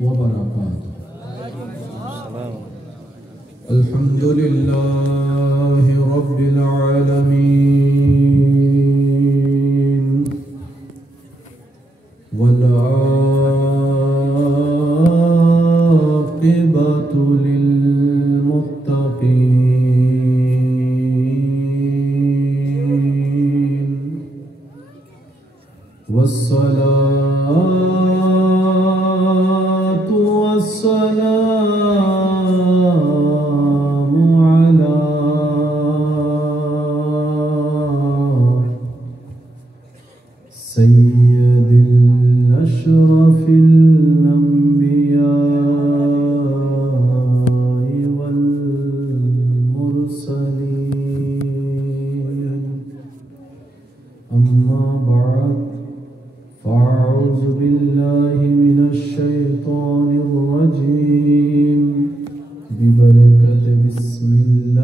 वबरकातुहू। अल्हम्दुलिल्लाहि रब्बिल आलमीन वल आक़िबतु लिल मुत्तक़ीन वस्सलातु वस्सलामु अला सय्यदिल अशरफिल अंबिया'i वल मुरसलीन। अम्मा बअद फ़अऊज़ु बिल्लाहि मिनश शैतानिर रजीम बिबरकति बिस्मिल्लाहिर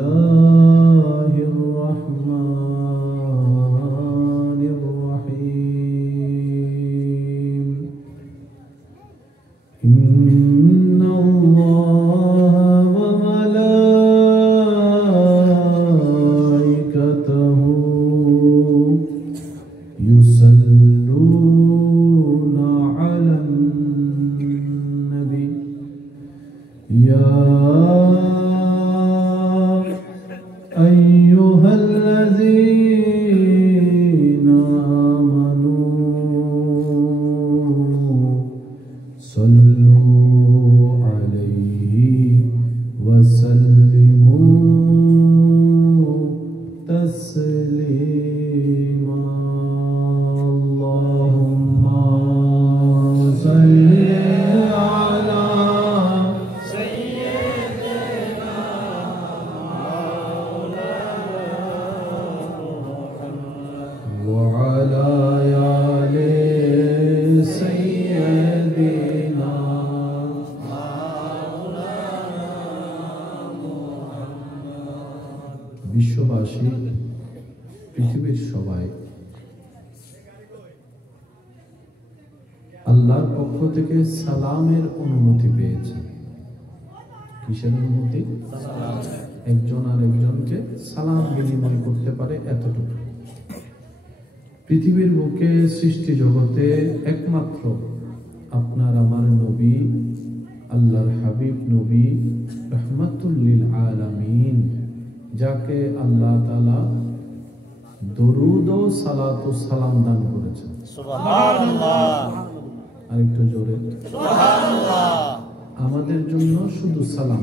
रहमानिर रहीम। इन्नल्लाहा व मलाइकतहु युसल्लूना अलन नबी या अय्युहल्लज़ीना आमनू सल्लू अलैहि वसल्लिमू तस्लीमा। अल्लाहुम्मा सल्लि अला सय्यिदिना व अला आलि सय्यिदिना। বিশ্ববাসী, পৃথিবীর সবাই আল্লাহর পক্ষ থেকে সালামের অনুমতি পেয়েছে। কিসের অনুমতি? একজন আর একজনকে সালাম বিনিময় করতে পারে, এতটুকু। পৃথিবীর বুকে সৃষ্টি জগতে একমাত্র আপনার আমার নবী, আল্লাহর হাবিব নবী রাহমাতুল লিল আলামিন, যাকে আল্লাহ তাআলা দরুদ ও সালাত ও সালাম দান করেছেন। সুবহানাল্লাহ। আরেকটু জোরে সুবহানাল্লাহ। আমাদের জন্য শুধু সালাম,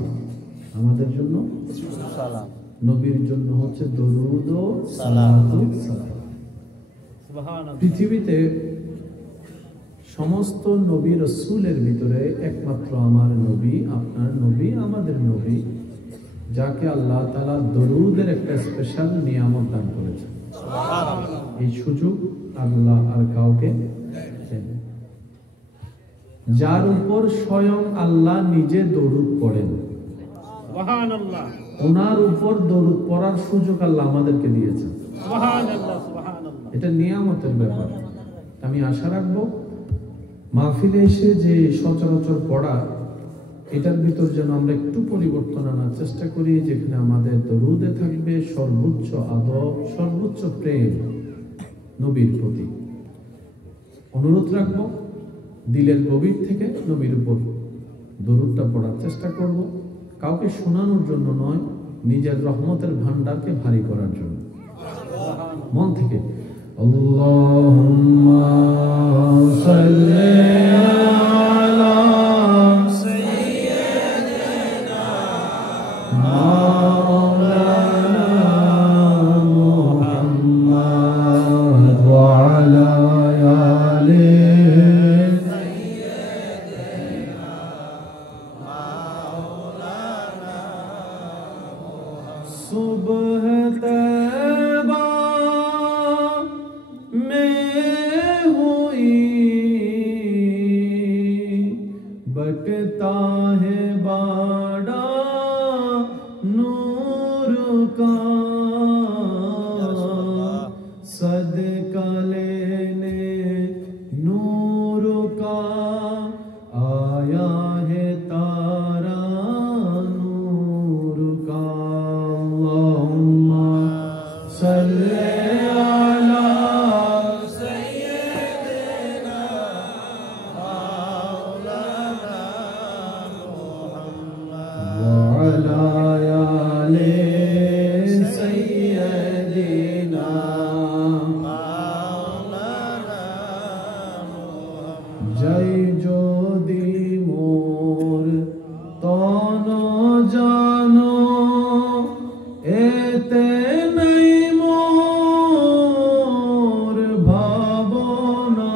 আমাদের জন্য শুধু সালাম, নবীর জন্য হচ্ছে দরুদ ও সালাত ও সালাম। সুবহানাল্লাহ। পৃথিবীতে সমস্ত নবী রাসূলের ভিতরে একমাত্র আমার নবী, আপনার নবী, আমাদের নবী, যাকে আল্লাহ তাআলা দরুদের একটা স্পেশাল নিয়ামত দান করেছেন। সুবহানাল্লাহ। এই সুযোগ আল্লাহ আর কাউকে দেন। যার উপর স্বয়ং আল্লাহ নিজে দরুদ পড়েন, সুবহানাল্লাহ, ওনার উপর দরুদ পড়ার সুযোগ আল্লাহ আমাদেরকে দিয়েছেন। সুবহানাল্লাহ, সুবহানাল্লাহ। এটা নিয়ামতের ব্যাপার। আমি আশা রাখবো মাহফিলে এসে যে সচরাচর পড়া, এটার ভিতর যেন আমরা একটু পরিবর্তন আনার চেষ্টা করি, যেখানে আমাদের দরুদে থাকবে সর্বোচ্চ আদব, সর্বোচ্চ প্রেম নবীর প্রতি। অনুরোধ রাখবো দিলের গভীর থেকে নবীর উপর দরুদটা পড়ার চেষ্টা করব, কাউকে শোনানোর জন্য নয়, নিজের রহমতের ভান্ডারকে ভারী করার জন্য, মন থেকে। আল্লাহুম্মা সাল্লি আলা সাইয়্যিদিনা মাওলানা মুহাম্মদ ওয়া আলা আলি সাইয়্যিদিনা মাওলানা মুহাম্মদ। সুবহ তৈবা बटता है बाड़ा नूर का, सदका लेने नूर का आया যদি মোর তন জানো এতে নাই মোর ভাবনা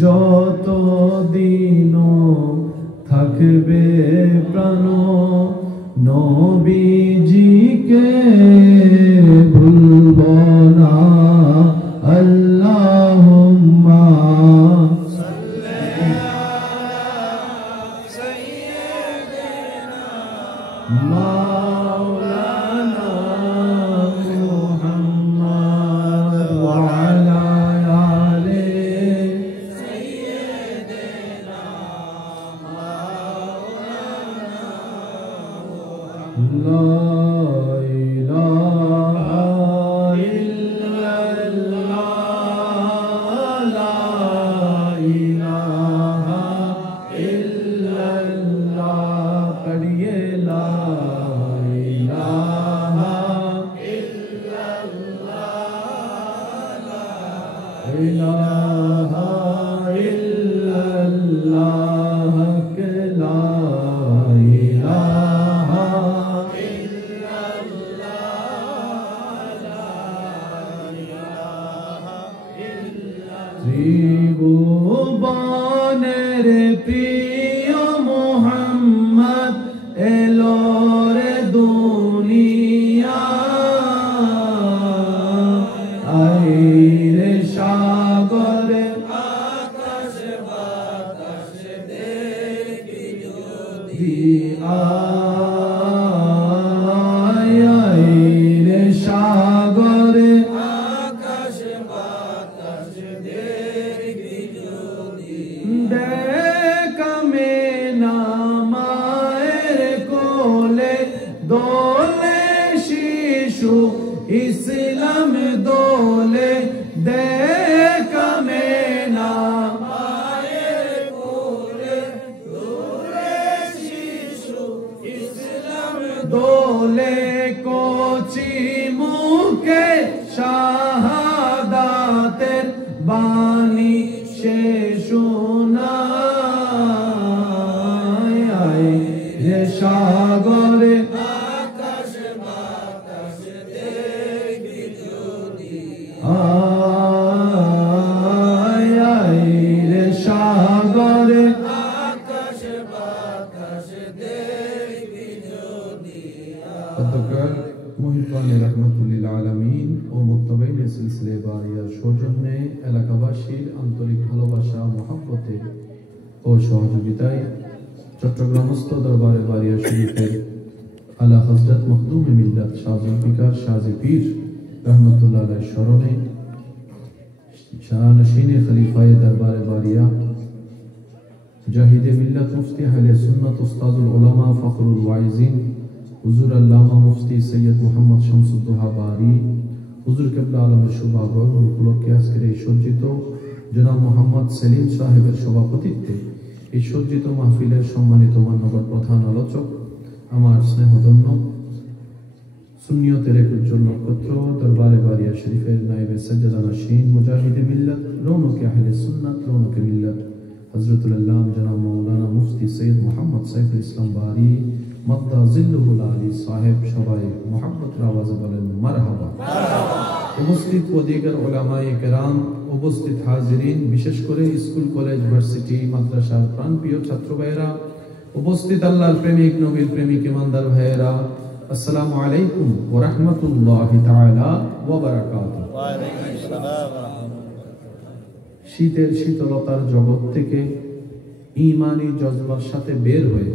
যত দিন থাকবে প্রাণ নবীজিকে ভুলব না আল্লাহুম্মা সাল্লি আলা সাইয়্যিদিনা মাওলানা মুহাম্মদ ওয়া আলা আলি সাইয়্যিদিনা মাওলানা ত্রিভুবনের প্রিয় মোহাম্মদ এলো রে দুনিয়া আইরে সাগরে আকাশ বাতাস দেখি যদি আইরে সাগরে আকাশ বাতাস দেখি যদি দেখামে না মায়ের কোলে দোলে শিশু ইসলাম দোলে দেখামে না মায়ের কোলে দোলে শিশু ইসলাম দোলে কোচি মুখে শাহাদাতের বাণী সে শোনায় রে সাগরে আকাশ বাতাস দেখি যদি রে সাগরে আকাশ বাতাস দেখি যদি অতঃপর মুহিবান রহমাতুল্লিল আলামিন ও মুত্তাবিন সিলসিলে বারিয়ার সৌজন্যে এলাকাবাসীর আন্তরিক ভালোবাসা মহব্বতে ও সহযোগিতায় চট্টগ্রামস্থ দরবারে বারিয়া শরীফের আলা হযরত মখদুম-এ মিল্লাত শাহ জুলফিকার শাহ পীর রহমাতুল্লাহ আলাইহির স্মরণে শাহ-নশীনে খলিফায়ে দরবারে বারিয়া জাহিদে মিল্লাত মুফতি আহলে সুন্নাত উস্তাদুল উলামা ফখরুল ওয়াইজিন হুজুর আল্লামা মুফতি সৈয়দ মুহাম্মদ শামসুদ্দোহা বারি হুজুর কেবলা আলমের শুভাগমন উপলক্ষে আজকের এই সজ্জিত জনাব মোহাম্মদ সেলিম সাহেবের সভাপতিত্বে এই সজ্জিত মাহফিলের সম্মানিত মান্যবর প্রধান আলোচক আমার স্নেহধন্য সুন্নিয়তের এক উজ্জ্বল নক্ষত্র দরবারে বারিয়া শরীফের নায়েবে সাজ্জাদা নশীন মুজাহিদে মিল্লাত রৌনকে আহলে সুন্নাত রৌনকে মিল্লাত হযরতুল আল্লাহ জনাব মাওলানা মুফতি সৈয়দ মুহাম্মদ সাইফুল ইসলাম বারি মাদ্দা জিল্লুহুল আলী সাহেব সবাই মুহাব্বতের আওয়াজে বলেন মারহাবা। উপস্থিত ওদিগার উলামায়ে কেরাম, উপস্থিত হাজিরিন, বিশেষ করে স্কুল কলেজ ভার্সিটি মাদ্রাসার প্রাণপ্রিয় ছাত্র ভাইয়েরা, উপস্থিত আল্লাহর প্রেমিক নবীর প্রেমিক ইমানদার ভাইয়েরা, আসসালামু আলাইকুম ওয়া রাহমাতুল্লাহি তাআলা ওয়া বারাকাতুহু। ওয়া আলাইকুম আসসালাম ওয়া রাহমাতুল্লাহ। শীতের শীতলতার জগৎ থেকে ঈমানি জজবার সাথে বের হয়ে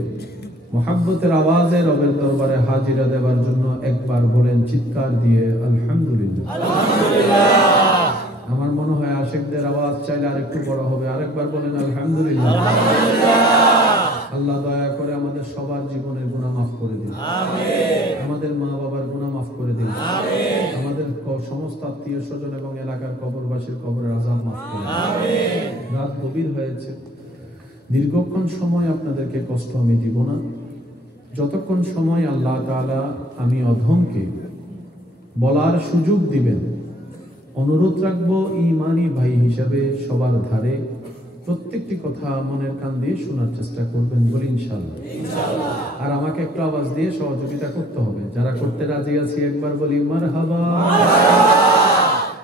মুহাব্বতের আওয়াজে রবের দরবারে হাজিরা দেওয়ার জন্য একবার বলেন চিৎকার দিয়ে আলহামদুলিল্লাহ। আলহামদুলিল্লাহ। আমার মনে হয় আশিকদের আওয়াজ চাইলে আরেকটু বড় হবে, আরেকবার বলেন আলহামদুলিল্লাহ। আলহামদুলিল্লাহ। আল্লাহ দয়া করে আমাদের সবার জীবনের গুনাহ মাফ করে দিন, আমিন। আমাদের মা বাবার গুনাহ মাফ করে দিন, আমিন। আমাদের সমস্ত আত্মীয় স্বজন এবং এলাকার কবরবাসীর কবরের আযাব মাফ করে দিন, আমিন। রাত গভীর হয়েছে, দীর্ঘক্ষণ সময় আপনাদেরকে কষ্ট আমি দিব না। যতক্ষণ সময় আল্লাহ তাআলা আমি অধমকে বলার সুযোগ দিবেন অনুরোধ রাখবো ঈমানি ভাই হিসাবে সবার ধারে প্রত্যেকটি কথা মনের কান দিয়ে শোনার চেষ্টা করবেন বলি ইনশাআল্লাহ। আর আমাকে একটু আওয়াজ দিয়ে সহযোগিতা করতে হবে। যারা করতে রাজি আছি একবার বলি মারহাবা।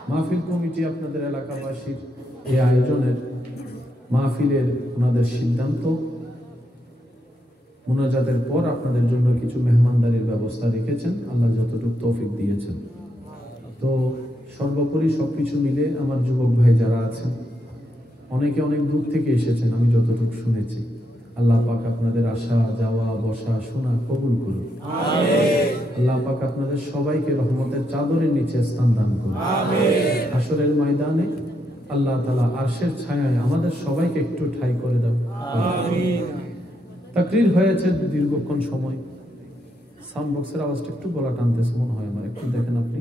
মাহফিল কমিটি আপনাদের এলাকাবাসীর এই আয়োজনের মাহফিলের ওনাদের সিদ্ধান্ত, মুনাজাতের পর আপনাদের জন্য কিছু মেহমানদারির ব্যবস্থা রেখেছেন, আল্লাহ যতটুকু তৌফিক দিয়েছেন। তো সর্বোপরি সবকিছু মিলে আমার যুবক ভাই যারা আছেন, অনেকে অনেক দূর থেকে এসেছেন, আমি যতটুকু শুনেছি, আল্লাহ পাক আপনাদের আসা যাওয়া বসা শোনা কবুল করুন। আল্লাহ পাক আপনাদের সবাইকে রহমতের চাদরের নিচে স্থান দান করুন। হাসরের ময়দানে আল্লাহ তাআলা আরশের ছায়ায় আমাদের সবাইকে একটু ঠাঁই করে দাও। তাকরীর হয়েছে দীর্ঘক্ষণ সময়। সাউন্ড বক্সের আওয়াজটা একটু গলা টানতেছে মনে হয় আমার, একটু দেখেন আপনি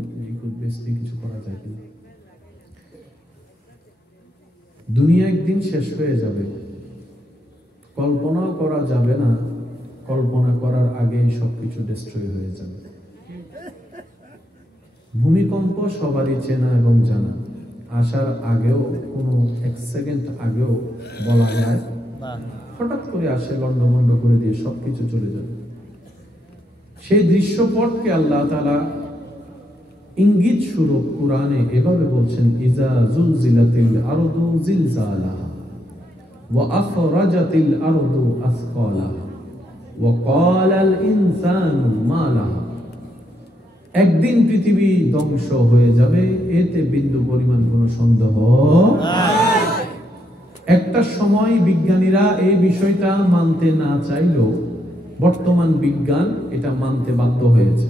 বেশি কিছু করা যায় কিনা। দুনিয়া একদিন শেষ হয়ে যাবে, কল্পনাও করা যাবে না, কল্পনা করার আগেই সবকিছু ডিস্ট্রয় হয়ে যাবে। ভূমিকম্প সবারই চেনা এবং জানা, আসার আগেও কোনো এক সেকেন্ড আগেও বলা যায় হঠাৎ করে আসে, লন্ডভন্ড করে দিয়ে সবকিছু চলে যাবে। সেই দৃশ্যপটকে আল্লাহ তাআলা ইঙ্গিত স্বরূপ কুরআনে এভাবে বলছেন, ইজা জুলজিলাতিল আরদু জিলজালাহা ওয়া আখরাজাতিল আরদু আসকালাহা ওয়া ক্বালাল ইনসানু মা লাহা। একদিন পৃথিবী ধ্বংস হয়ে যাবে, এতে বিন্দু পরিমাণ কোনো সন্দেহ নাই। একটা সময় বিজ্ঞানীরা এই বিষয়টা মানতে না চাইলেও বর্তমান বিজ্ঞান এটা মানতে বাধ্য হয়েছে।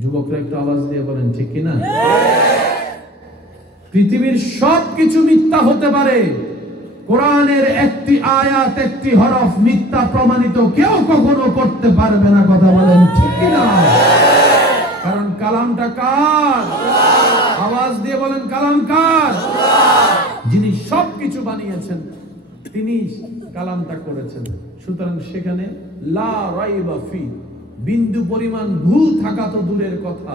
যুবকরা একটু আওয়াজ দিয়ে বলেন ঠিক কিনা? পৃথিবীর সবকিছু মিথ্যা হতে পারে, কোরআনের একটি আয়াত একটি হরফ মিথ্যা প্রমাণিত কেউ কখনো করতে পারবে না। কথা বলেন ঠিক কিনা? কারণ কালামটা কার? আওয়াজ দিয়ে বলেন কালাম কার? যিনি সবকিছু বানিয়েছেন তিনি কালামটা করেছেন। সুতরাং সেখানে লা রাইবা ফি, বিন্দু পরিমাণ ভুল থাকা তো দূরের কথা,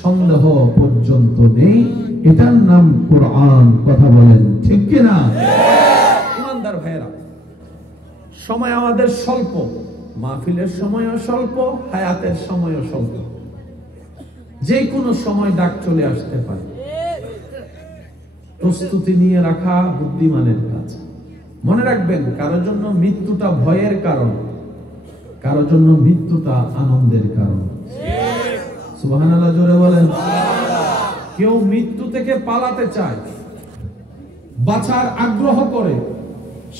সন্দেহ পর্যন্ত নেই। এটার নাম কোরআন। কথা বলেন ঠিক কিনা? ইমানদার ভাইরা, সময় আমাদের স্বল্প, মাহফিলের সময়ও স্বল্প, হায়াতের সময়ও স্বল্প। যে কোনো সময় ডাক চলে আসতে পারে। প্রস্তুতি নিয়ে রাখা বুদ্ধিমানের কাজ। মনে রাখবেন, কারোর জন্য মৃত্যুটা ভয়ের কারণ, কারোর জন্য মৃত্যুটা আনন্দের কারণ। সুবহানাল্লাহ জোরে বলেন। কেউ মৃত্যু থেকে পালাতে চায়, বাঁচার আগ্রহ করে,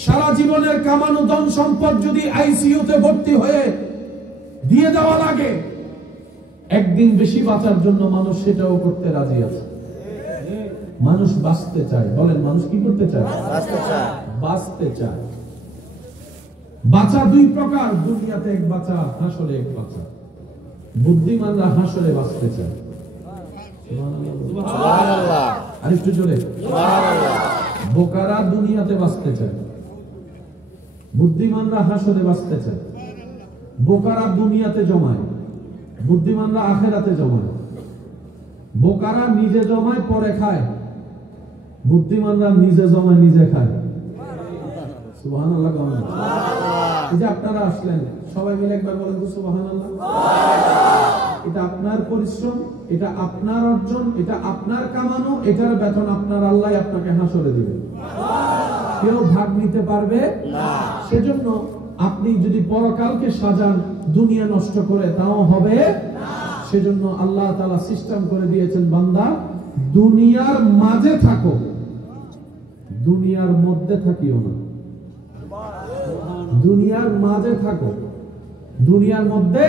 সারা জীবনের কামানো ধন সম্পদ যদি আইসিইউতে ভর্তি হয়ে দিয়ে দেওয়া লাগে, একদিন বেশি বাঁচার জন্য মানুষ সেটাও করতে রাজি আছে। মানুষ বাঁচতে চায়। বলেন, মানুষ কি করতে চায়? বাঁচতে চায়। বাঁচা দুই প্রকার, দুনিয়াতে এক বাঁচা, হাসরে এক বাঁচা। বুদ্ধিমানরা হাসরে বাঁচতে চায়। সুবহানাল্লাহ। আরেকটু জোরে সুবহানাল্লাহ। বোকারা দুনিয়াতে বাঁচতে চায়, বুদ্ধিমানরা হাসরে বাঁচতে চায়। বোকারা দুনিয়াতে জমায়, বুদ্ধিমানরা আখিরাতে জমায়। বোকারা নিজে জমায় পরে খায়, বুদ্ধিমানরা নিজে জমায় নিজে খায়। সুবহানাল্লাহ। এই যে আপনারা আসলেন, সবাই মিলে একবার বলেন তো সুবহানাল্লাহ। এটা আপনার পরিশ্রম, এটা আপনার অর্জন, এটা আপনার কামানো, এটার বেতন আপনার আল্লাহ আপনাকে হাসরে দিবে। কেউ ভাগ নিতে পারবে না। সেজন্য আপনি যদি পরকালকে সাজান দুনিয়া নষ্ট করে, তাও হবে না। সেজন্য আল্লাহ তাআলা সিস্টেম করে দিয়েছেন, বান্দা দুনিয়ার মাঝে থাকো, দুনিয়ার মধ্যে থাকিও না। দুনিয়ার মাঝে থাকো, দুনিয়ার মধ্যে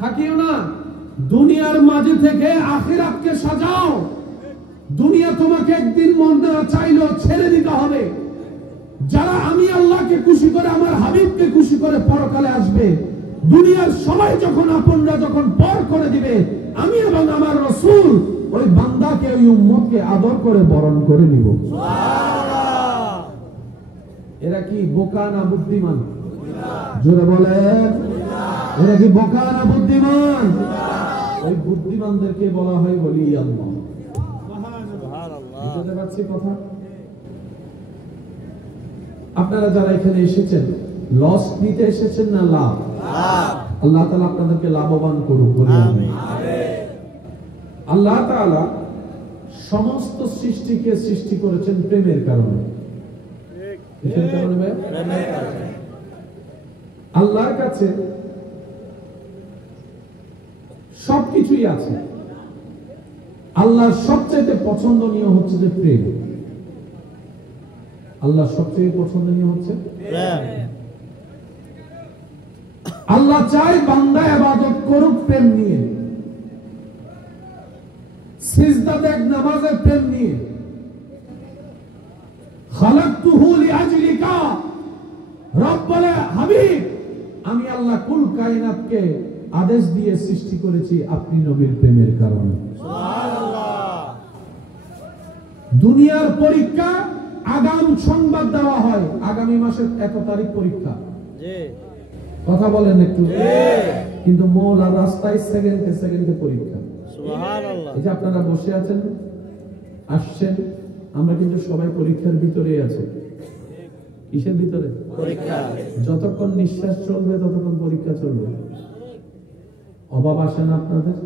থাকিও না। দুনিয়ার মাঝে থেকে আখিরাতকে সাজাও। দুনিয়া তোমাকে একদিন মন না চাইলেও ছেড়ে দিতে হবে। যারা আমি আল্লাহকে খুশি করে, আমার হাবিবকে খুশি করে পরকালে আসবে, দুনিয়ার সবাই যখন আপনরা যখন পর করে দিবে, আমি এবং আমার রাসূল ওই বান্দাকে, ওই উম্মতকে আদর করে বরণ করে নিব। সুবহানাল্লাহ। এরা কি বোকা না বুদ্ধিমান? জোরে বলেন, এরা কি বোকা না বুদ্ধিমান? ওই বুদ্ধিমানদেরকে বলা হয় ওলি আল্লাহ। বুঝতে পারছি কথা? আপনারা যারা এখানে এসেছেন লস নিতে এসেছেন না লাভ? আল্লাহ তাআলা আপনাদেরকে লাভবান করুক বলি আমিন। আল্লাহ তাআলা সমস্ত সৃষ্টিকে সৃষ্টি করেছেন প্রেমের কারণে। কিসের কারণে ভাই? প্রেমের কারণে। আল্লাহর কাছে সবকিছুই আছে। আল্লাহর সবচেয়ে পছন্দনীয় হচ্ছে যে প্রেম। আল্লাহ সবচেয়ে পছন্দনীয় হচ্ছে প্রেম। আল্লাহ চায় বান্দা ইবাদত করুক প্রেম নিয়ে, সিজদা দেখ নামাজে প্রেম নিয়ে। খালাকতুহু লিআজলিকা, রব বলে হাবিব আমি আল্লাহ কুল কায়নাতকে আদেশ দিয়ে সৃষ্টি করেছি আপনি নবীর প্রেমের কারণে। সুবহানাল্লাহ। দুনিয়ার পরীক্ষা আগাম সংবাদ দেওয়া হয়, আগামী মাসের 1 তারিখ পরীক্ষা। জি কথা বলেন একটু। কিন্তু মওলার রাস্তায় সেকেন্ডে সেকেন্ডে পরীক্ষা। সুবহানাল্লাহ। এই যে আপনারা বসে আছেন আসছেন, আমরা কিন্তু সবাই পরীক্ষার ভিতরেই আছি। কিসের ভিতরে? পরীক্ষা। যতক্ষণ নিঃশ্বাস চলবে ততক্ষণ পরীক্ষা চলবে। অভাব আসে না আপনাদের?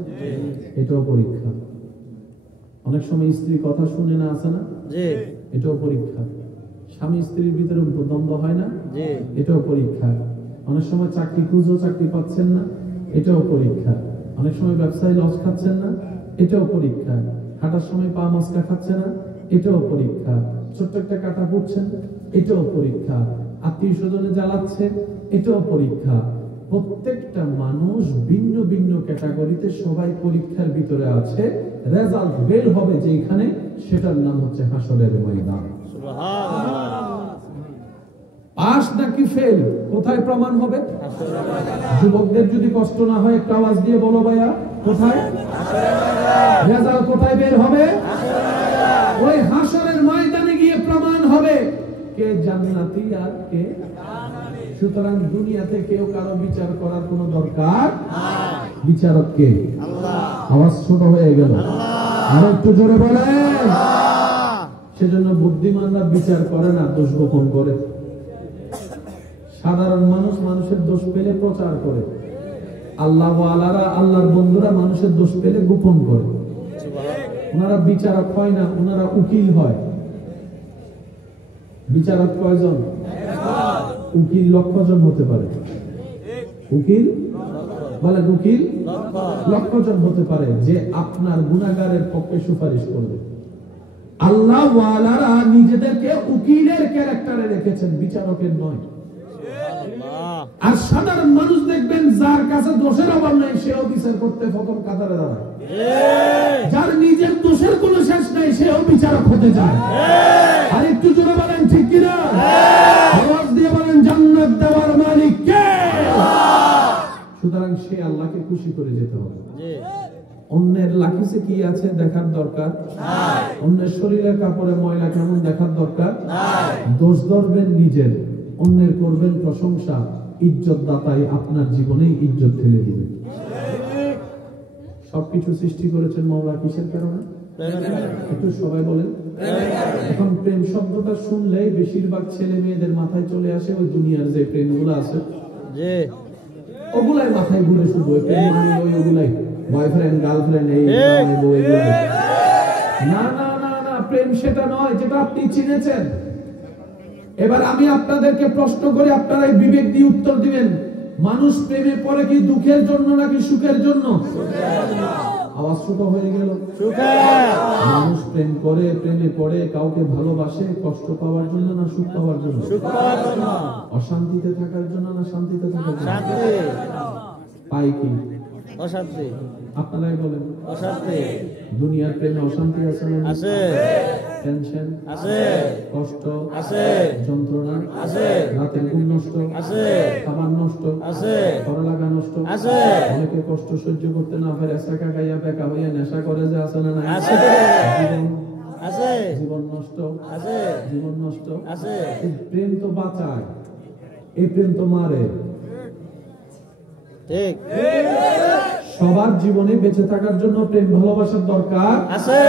এটাও পরীক্ষা। অনেক সময় স্ত্রী কথা শুনে না, আসে না? জি এটাও পরীক্ষা। স্বামী স্ত্রীর ভিতরে দ্বন্দ্ব হয় না? জি এটাও পরীক্ষা। অনেক সময় চাকরি খুঁজো, চাকরি পাচ্ছেন না, এটাও পরীক্ষা। অনেক সময় ব্যবসায় লস খাচ্ছেন না, এটাও পরীক্ষা। হাঁটার সময় পা মচকা খাচ্ছে না, এটাও পরীক্ষা। ছোট্ট একটা কাটা পড়ছেন, এটাও পরীক্ষা। আত্মীয় স্বজনে জ্বালাচ্ছে, এটাও পরীক্ষা। প্রত্যেকটা মানুষ ভিন্ন ভিন্ন ক্যাটাগরিতে সবাই পরীক্ষার ভিতরে আছে। রেজাল্ট বের হবে যেখানে, সেটার নাম হচ্ছে হাসরের ময়দান। সুবহানাল্লাহ। পাস নাকি ফেল কোথায় প্রমাণ হবে? যুবকদের যদি কষ্ট না হয় একটু আওয়াজ দিয়ে বলো ভাইয়া, কোথায় রেজাল্ট কোথায় বের হবে? ওই হাসরের ময়দানে গিয়ে প্রমাণ হবে কে জান্নাতি আর কে জাহান্নামী। সুতরাং দুনিয়াতে কেউ কারো বিচার করার কোনো দরকার নাই। বিচারক কে? আল্লাহ। আওয়াজ ছোট হয়ে গেল, আর একটু জোরে বলেন। সেজন্য বুদ্ধিমানরা বিচার করে না, দোষ গোপন করে। সাধারণ মানুষ মানুষের দোষ পেলে প্রচার করে, আল্লাহ ওয়ালারা আল্লাহর বন্ধুরা মানুষের দোষ পেলে গোপন করে। ওনারা বিচারক হয় না, ওনারা উকিল হয়। বিচারক কয়জন? উকিল লক্ষজন হতে পারে। উকিল বলে উকিল লক্ষজন হতে পারে, যে আপনার গুনাহগারের পক্ষে সুপারিশ করবে। আল্লাহ ওয়ালারা নিজেদেরকে উকিলের ক্যারেক্টারে রেখেছেন, বিচারকের নয়। আর সাধারণ মানুষ দেখবেন যার কাছে দোষের অভাব নাই সেও বিচার করতে প্রথম কাতারে দাঁড়ায়। যার নিজের দোষের কোনো শেষ নাই সেও বিচারক হতে চায়। আর একটু জোরে বলেন ঠিক কিনা? আওয়াজ দিয়ে বলেন জান্নাত দেওয়ার মালিক কে? সুতরাং সে আল্লাহকে খুশি করে যেতে হবে। অন্যের লাকিসে কি আছে দেখার দরকার নাই। অন্যের শরীরের কাপড়ে ময়লা কেমন দেখার দরকার নাই। দোষ ধরবেন নিজের, অন্যের করবেন প্রশংসা। ইজ্জত দাতাই আপনার জীবনেই ইজ্জত ঠেলে দিবে। সবকিছু সৃষ্টি করেছেন মওলা কিসের কারণে? একটু সবাই বলেন। এখন প্রেম শব্দটা শুনলেই বেশিরভাগ ছেলে মেয়েদের মাথায় চলে আসে ওই দুনিয়ার যে প্রেমগুলো আছে, ওগুলাই মাথায় ঘুরে। শুধু ওইগুলাই বয়ফ্রেন্ড গার্লফ্রেন্ড, এই না না না না, প্রেম সেটা নয় যেটা আপনি চিনেছেন। এবার আমি আপনাদেরকে প্রশ্ন করে আপনারা বিবেক দিয়ে উত্তর দিবেন, মানুষ প্রেমে পড়ে কি দুঃখের জন্য নাকি সুখের জন্য? আওয়াজ ছোট হয়ে গেল। মানুষ প্রেম করে, প্রেমে পড়ে, কাউকে ভালোবাসে কষ্ট পাওয়ার জন্য না সুখ পাওয়ার জন্য? অশান্তিতে থাকার জন্য না শান্তিতে থাকার জন্য? পাই কি? অশান্তি। আপনারাই বলেন। অশান্তি। দুনিয়ার প্রেমে অশান্তি আছে না? আছে। টেনশন আছে, কষ্ট আছে, যন্ত্রণা আছে, রাতের ঘুম নষ্ট আছে, খাবার নষ্ট আছে, পড়ালেখা নষ্ট আছে। অনেকে কষ্ট সহ্য করতে না পারে একা গাইয়া বেকা হইয়া নেশা করে, যে আছে না নাই? আছে। জীবন আছে, জীবন নষ্ট আছে, জীবন নষ্ট আছে। প্রেম তো বাঁচায়, এই প্রেম তো মারে। ঠিক। সবার জীবনে বেঁচে থাকার জন্য প্রেম ভালোবাসার দরকার আছে।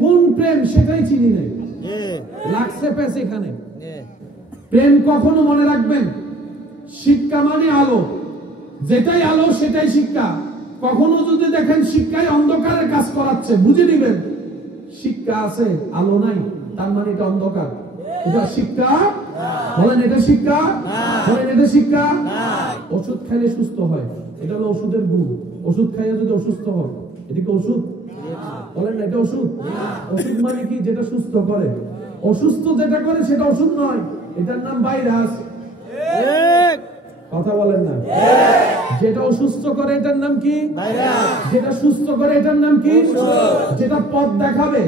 কোন প্রেম সেটাই চিনি নাই, লাগছে পেছে এখানে। প্রেম কখনো মনে রাখবেন, শিক্ষা মানে আলো, যেটাই আলো সেটাই শিক্ষা। কখনো যদি দেখেন শিক্ষায় অন্ধকারের কাজ করাচ্ছে, বুঝে নিবেন শিক্ষা আছে আলো নাই, তার মানে এটা অন্ধকার। এটা শিক্ষা বলেন, এটা শিক্ষা বলেন, এটা শিক্ষা। ওষুধ খাইলে সুস্থ হয়, এটা হলো ওষুধের গুণ। ওষুধ খাইলে যদি অসুস্থ হয়, এটা কি ওষুধ বলেন না? এটা ওষুধ। ওষুধ মানে কি? যেটা সুস্থ করে। অসুস্থ যেটা করে সেটা ওষুধ নয়, এটার নাম ভাইরাস। কথা বলেন না? যেটা অসুস্থ করে এটার নাম কি? ভাইরাস। যেটা সুস্থ করে এটার নাম কি? যেটা পথ দেখাবে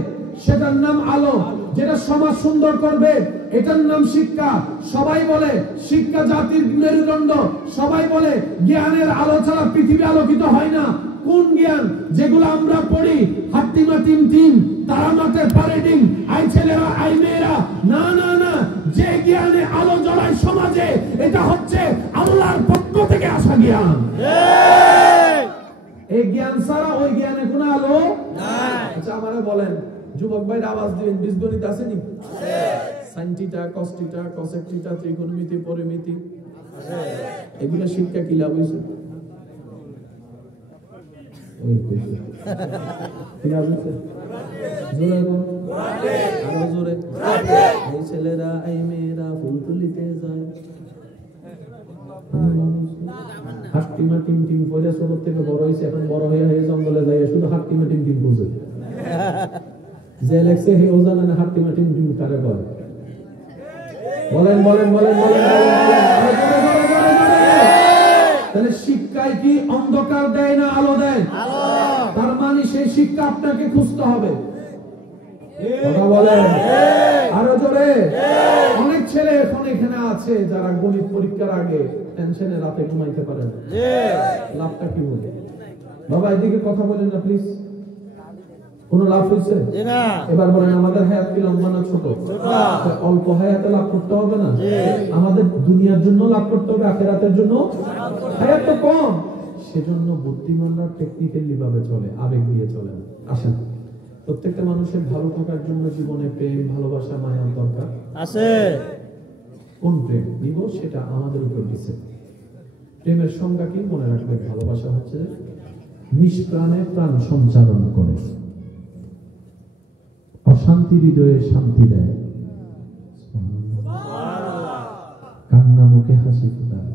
সেটার নাম আলো। যেটা সমাজ সুন্দর করবে এটার নাম শিক্ষা। সবাই বলে শিক্ষা জাতির মেরুদণ্ড, সবাই বলে জ্ঞানের আলো ছাড়া পৃথিবী আলোকিত হয় না। কোন জ্ঞান? যেগুলো আমরা পড়ি, হাত্তিমা টিম টিম, তারা মাঠে প্যারেডিং, আই ছেলেরা আই মেয়েরা, না না না, যে জ্ঞানে আলো জ্বলায় সমাজে, এটা হচ্ছে আল্লাহর পক্ষ থেকে আসা জ্ঞান। এই জ্ঞান ছাড়া ওই জ্ঞানে কোনো আলো নাই। আচ্ছা আমারে বলেন, যুবক ভাইরা আওয়াজ দিবেন, বীজগণিত আছে নি? Sine theta, cos theta, cosec theta, ত্রিকোণমিতি, পরিমিতি আছে। এগুলা শিক্ষা কি লাভ হইছে? ছেলেরা এই মেয়েরা ফুল তুলিতে যায়, হাট্টিমা টিম টিম পয়লা ছোট থেকে বড় হয়েছে, এখন বড় হয়ে জঙ্গলে যায় শুধু হাট্টিমা টিম টিম বোঝে। যে লেখছে হেও জানে না হাট্টিমা টিম টিম কারে বলে। বলেন বলেন বলেন বলেন। তাহলে শিক্ষায় কি অন্ধকার দেয় না আলো দেয়? তার মানে সেই শিক্ষা আপনাকে খুঁজতে হবে। কথা বলেন আরো জোরে। অনেক ছেলে এখন এখানে আছে যারা গণিত পরীক্ষার আগে টেনশনে রাতে ঘুমাইতে পারে না। লাভটা কি হবে? বাবা এদিকে কথা বলেন না প্লিজ। কোন লাভ হয়েছে? এবার বলেন আমাদের হায়াত কি লম্বা না ছোট? অল্প হায়াতে লাভ করতে হবে না? আমাদের দুনিয়ার জন্য লাভ করতে হবে, আখিরাতের জন্য হায়াত তো কম। সেজন্য বুদ্ধিমানরা টেকনিক্যালি ভাবে চলে, আবেগ দিয়ে চলে না। আসেন, প্রত্যেকটা মানুষের ভালো থাকার জন্য জীবনে প্রেম, ভালোবাসা, মায়া দরকার আছে। কোন প্রেম নিব সেটা আমাদের উপর ডিসিশন। প্রেমের সংজ্ঞা কি মনে রাখবেন? ভালোবাসা হচ্ছে নিষ্প্রাণে প্রাণ সঞ্চারণ করে, অশান্তি হৃদয়ে শান্তি দেয়, কান্না মুখে হাসি ফোটায়,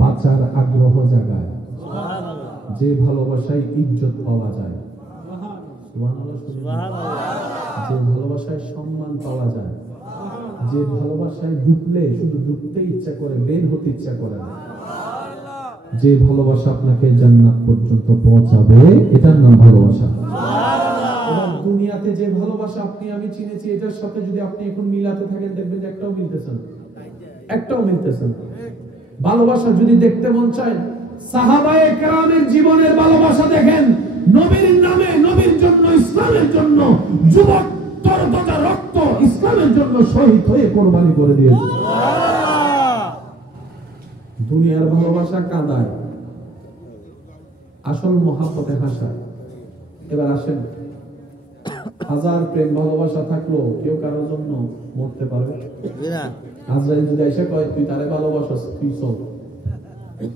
বাঁচার আগ্রহ জাগায়, যে ভালোবাসায় ইজ্জত পাওয়া যায়, যে ভালোবাসায় সম্মান পাওয়া যায়, যে ভালোবাসায় ডুবলে শুধু ডুবতে ইচ্ছা করে, বের হতে ইচ্ছা করে না, যে ভালোবাসা আপনাকে জান্নাত পর্যন্ত পৌঁছাবে, এটার নাম ভালোবাসা। দুনিয়াতে যে ভালোবাসা আপনি আমি চিনেছি, এটার সাথে যদি আপনি এখন মিলাতে থাকেন দেখবেন একটাও মিলতেছে না, একটাও মিলতেছে না। ভালোবাসা যদি দেখতে মন চায়, সাহাবায়ে কেরামের জীবনের ভালোবাসা দেখেন। নবীর নামে, নবীর জন্য, ইসলামের জন্য যুবক তরতাজা রক্ত ইসলামের জন্য শহীদ হয়ে কোরবানি করে দিয়েছে। দুনিয়ার ভালোবাসা কাঁদায়, আসল মহাব্বতে হাসায়। এবার আসেন, হাজার প্রেম ভালোবাসা থাকলো কেউ কারোর জন্য মরতে পারবে না। আজরাইল যদি এসে কয় তুই তারে ভালোবাসিস, তুই চল,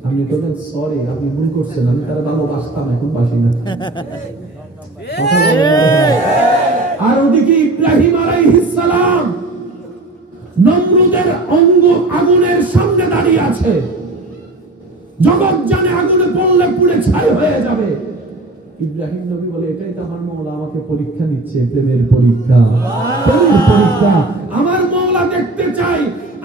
আপনি বলবেন সরি আপনি ভুল করছেন, আমি তারে ভালোবাসতাম এখন বাসি না। আর ওদিকে ইব্রাহিম আলাইহিস সালাম নমরুদের আগুনের সামনে দাঁড়িয়ে আছে, জগৎ জানে আগুনে পড়লে পুড়ে ছাই হয়ে যাবে। ইব্রাহিম নবী বলে এটাই তো আমার মওলা আমাকে পরীক্ষা নিচ্ছে, প্রেমের পরীক্ষা, প্রেমের পরীক্ষা। আমার মওলা দেখতে চাই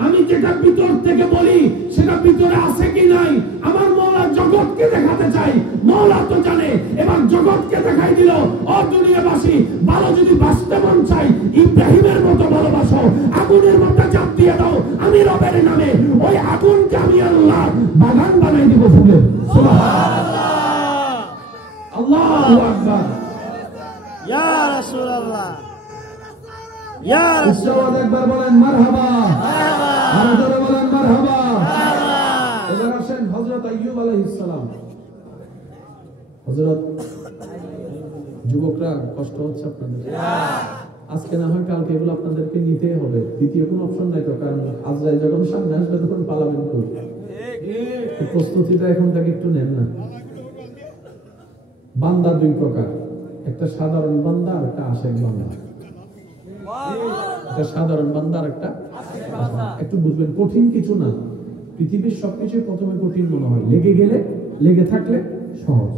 আমি যেটা ভিতর থেকে বলি সেটা ভিতরে আছে কি নাই। আমার মওলা জগৎকে দেখাতে চাই, মওলা তো জানে। এবার জগৎকে দেখাই দিল, ও দুনিয়াবাসী, ভালো যদি বাঁচতে মন চাই ইব্রাহিমের মতো ভালোবাসো, আগুনের মধ্যে চাপ দিয়ে দাও আমি রবের নামে, ওই আগুনকে আমি আল্লাহ বাগান বানাই দিব ফুলের। সুবহানাল্লাহ, আল্লাহু আকবার, ইয়া রাসূলুল্লাহ, ইয়া রাসূল। একবার বলেন মারহাবা, মারহাবা, আর জোরে বলেন মারহাবা, মারহাবা। এবার আসেন হযরত আইয়ুব আলাইহিস সালাম। হযরত যুবকরা কষ্ট হচ্ছে আপনাদের? আজকে না হয় কালকে এগুলো আপনাদেরকে নিতেই হবে, দ্বিতীয় কোনো অপশন নাই তো, কারণ আজরাইল যখন সামনে আসবে তখন পালাবেন কই? প্রস্তুতিটা এখন থেকে একটু নেন না। বান্দা দুই প্রকার, একটা সাধারণ বান্দা আর একটা আশেক বান্দা। একটা সাধারণ বান্দা আর একটা একটু বুঝবেন, কঠিন কিছু না। পৃথিবীর সবকিছু প্রথমে কঠিন মনে হয়, লেগে থাকলে সহজ।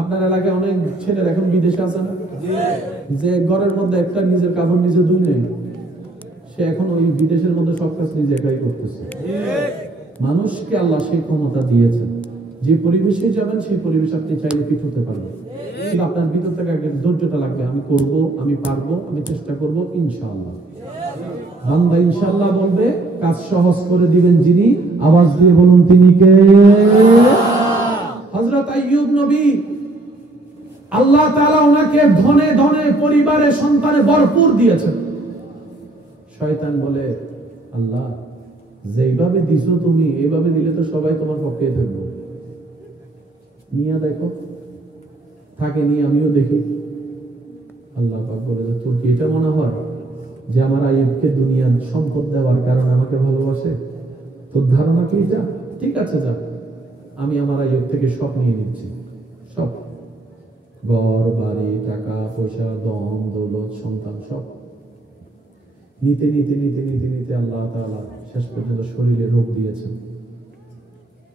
আপনার এলাকায় অনেক ছেলের এখন বিদেশে আছে না, যে ঘরের মধ্যে একটা নিজের কাপড় নিজে ধুই নেই, সে এখন ওই বিদেশের মধ্যে সব কাজ নিজে একাই করতেছে। মানুষকে আল্লাহ সেই ক্ষমতা দিয়েছেন, যে পরিবেশে যাবেন সেই পরিবেশ আপনি চাইলে ফিট হতে পারবেন, কিন্তু আপনার ভিতর থেকে আগে ধৈর্যটা লাগবে। আমি করব, আমি পারবো, আমি চেষ্টা করব, ইনশাআল্লাহ। বান্দা ইনশাআল্লাহ বলবে, কাজ সহজ করে দিবেন যিনি, আওয়াজ দিয়ে বলুন তিনি কে? হযরত আইয়ুব নবী, আল্লাহ তাআলা ওনাকে ধনে ধনে পরিবারে সন্তানে ভরপুর দিয়েছেন। শয়তান বলে, আল্লাহ যেইভাবে দিছো তুমি, এইভাবে দিলে তো সবাই তোমার পক্ষে থাকবে, নিয়ে দেখো, থাকে নিয়ে আমিও দেখি। আল্লাহ পাক বলে, তোর কি এটা মনে হয় যে আমার আইয়ুবকে দুনিয়ার সম্পদ দেওয়ার কারণে আমাকে ভালোবাসে? তোর ধারণা কি এটা? ঠিক আছে, যা, আমি আমার আইয়ুব থেকে সব নিয়ে নিচ্ছি, সব, ঘর বাড়ি, টাকা পয়সা, ধন দৌলত, সন্তান, সব নিতে নিতে নিতে নিতে নিতে আল্লাহ তাআলা শেষ পর্যন্ত শরীরে রোগ দিয়েছেন।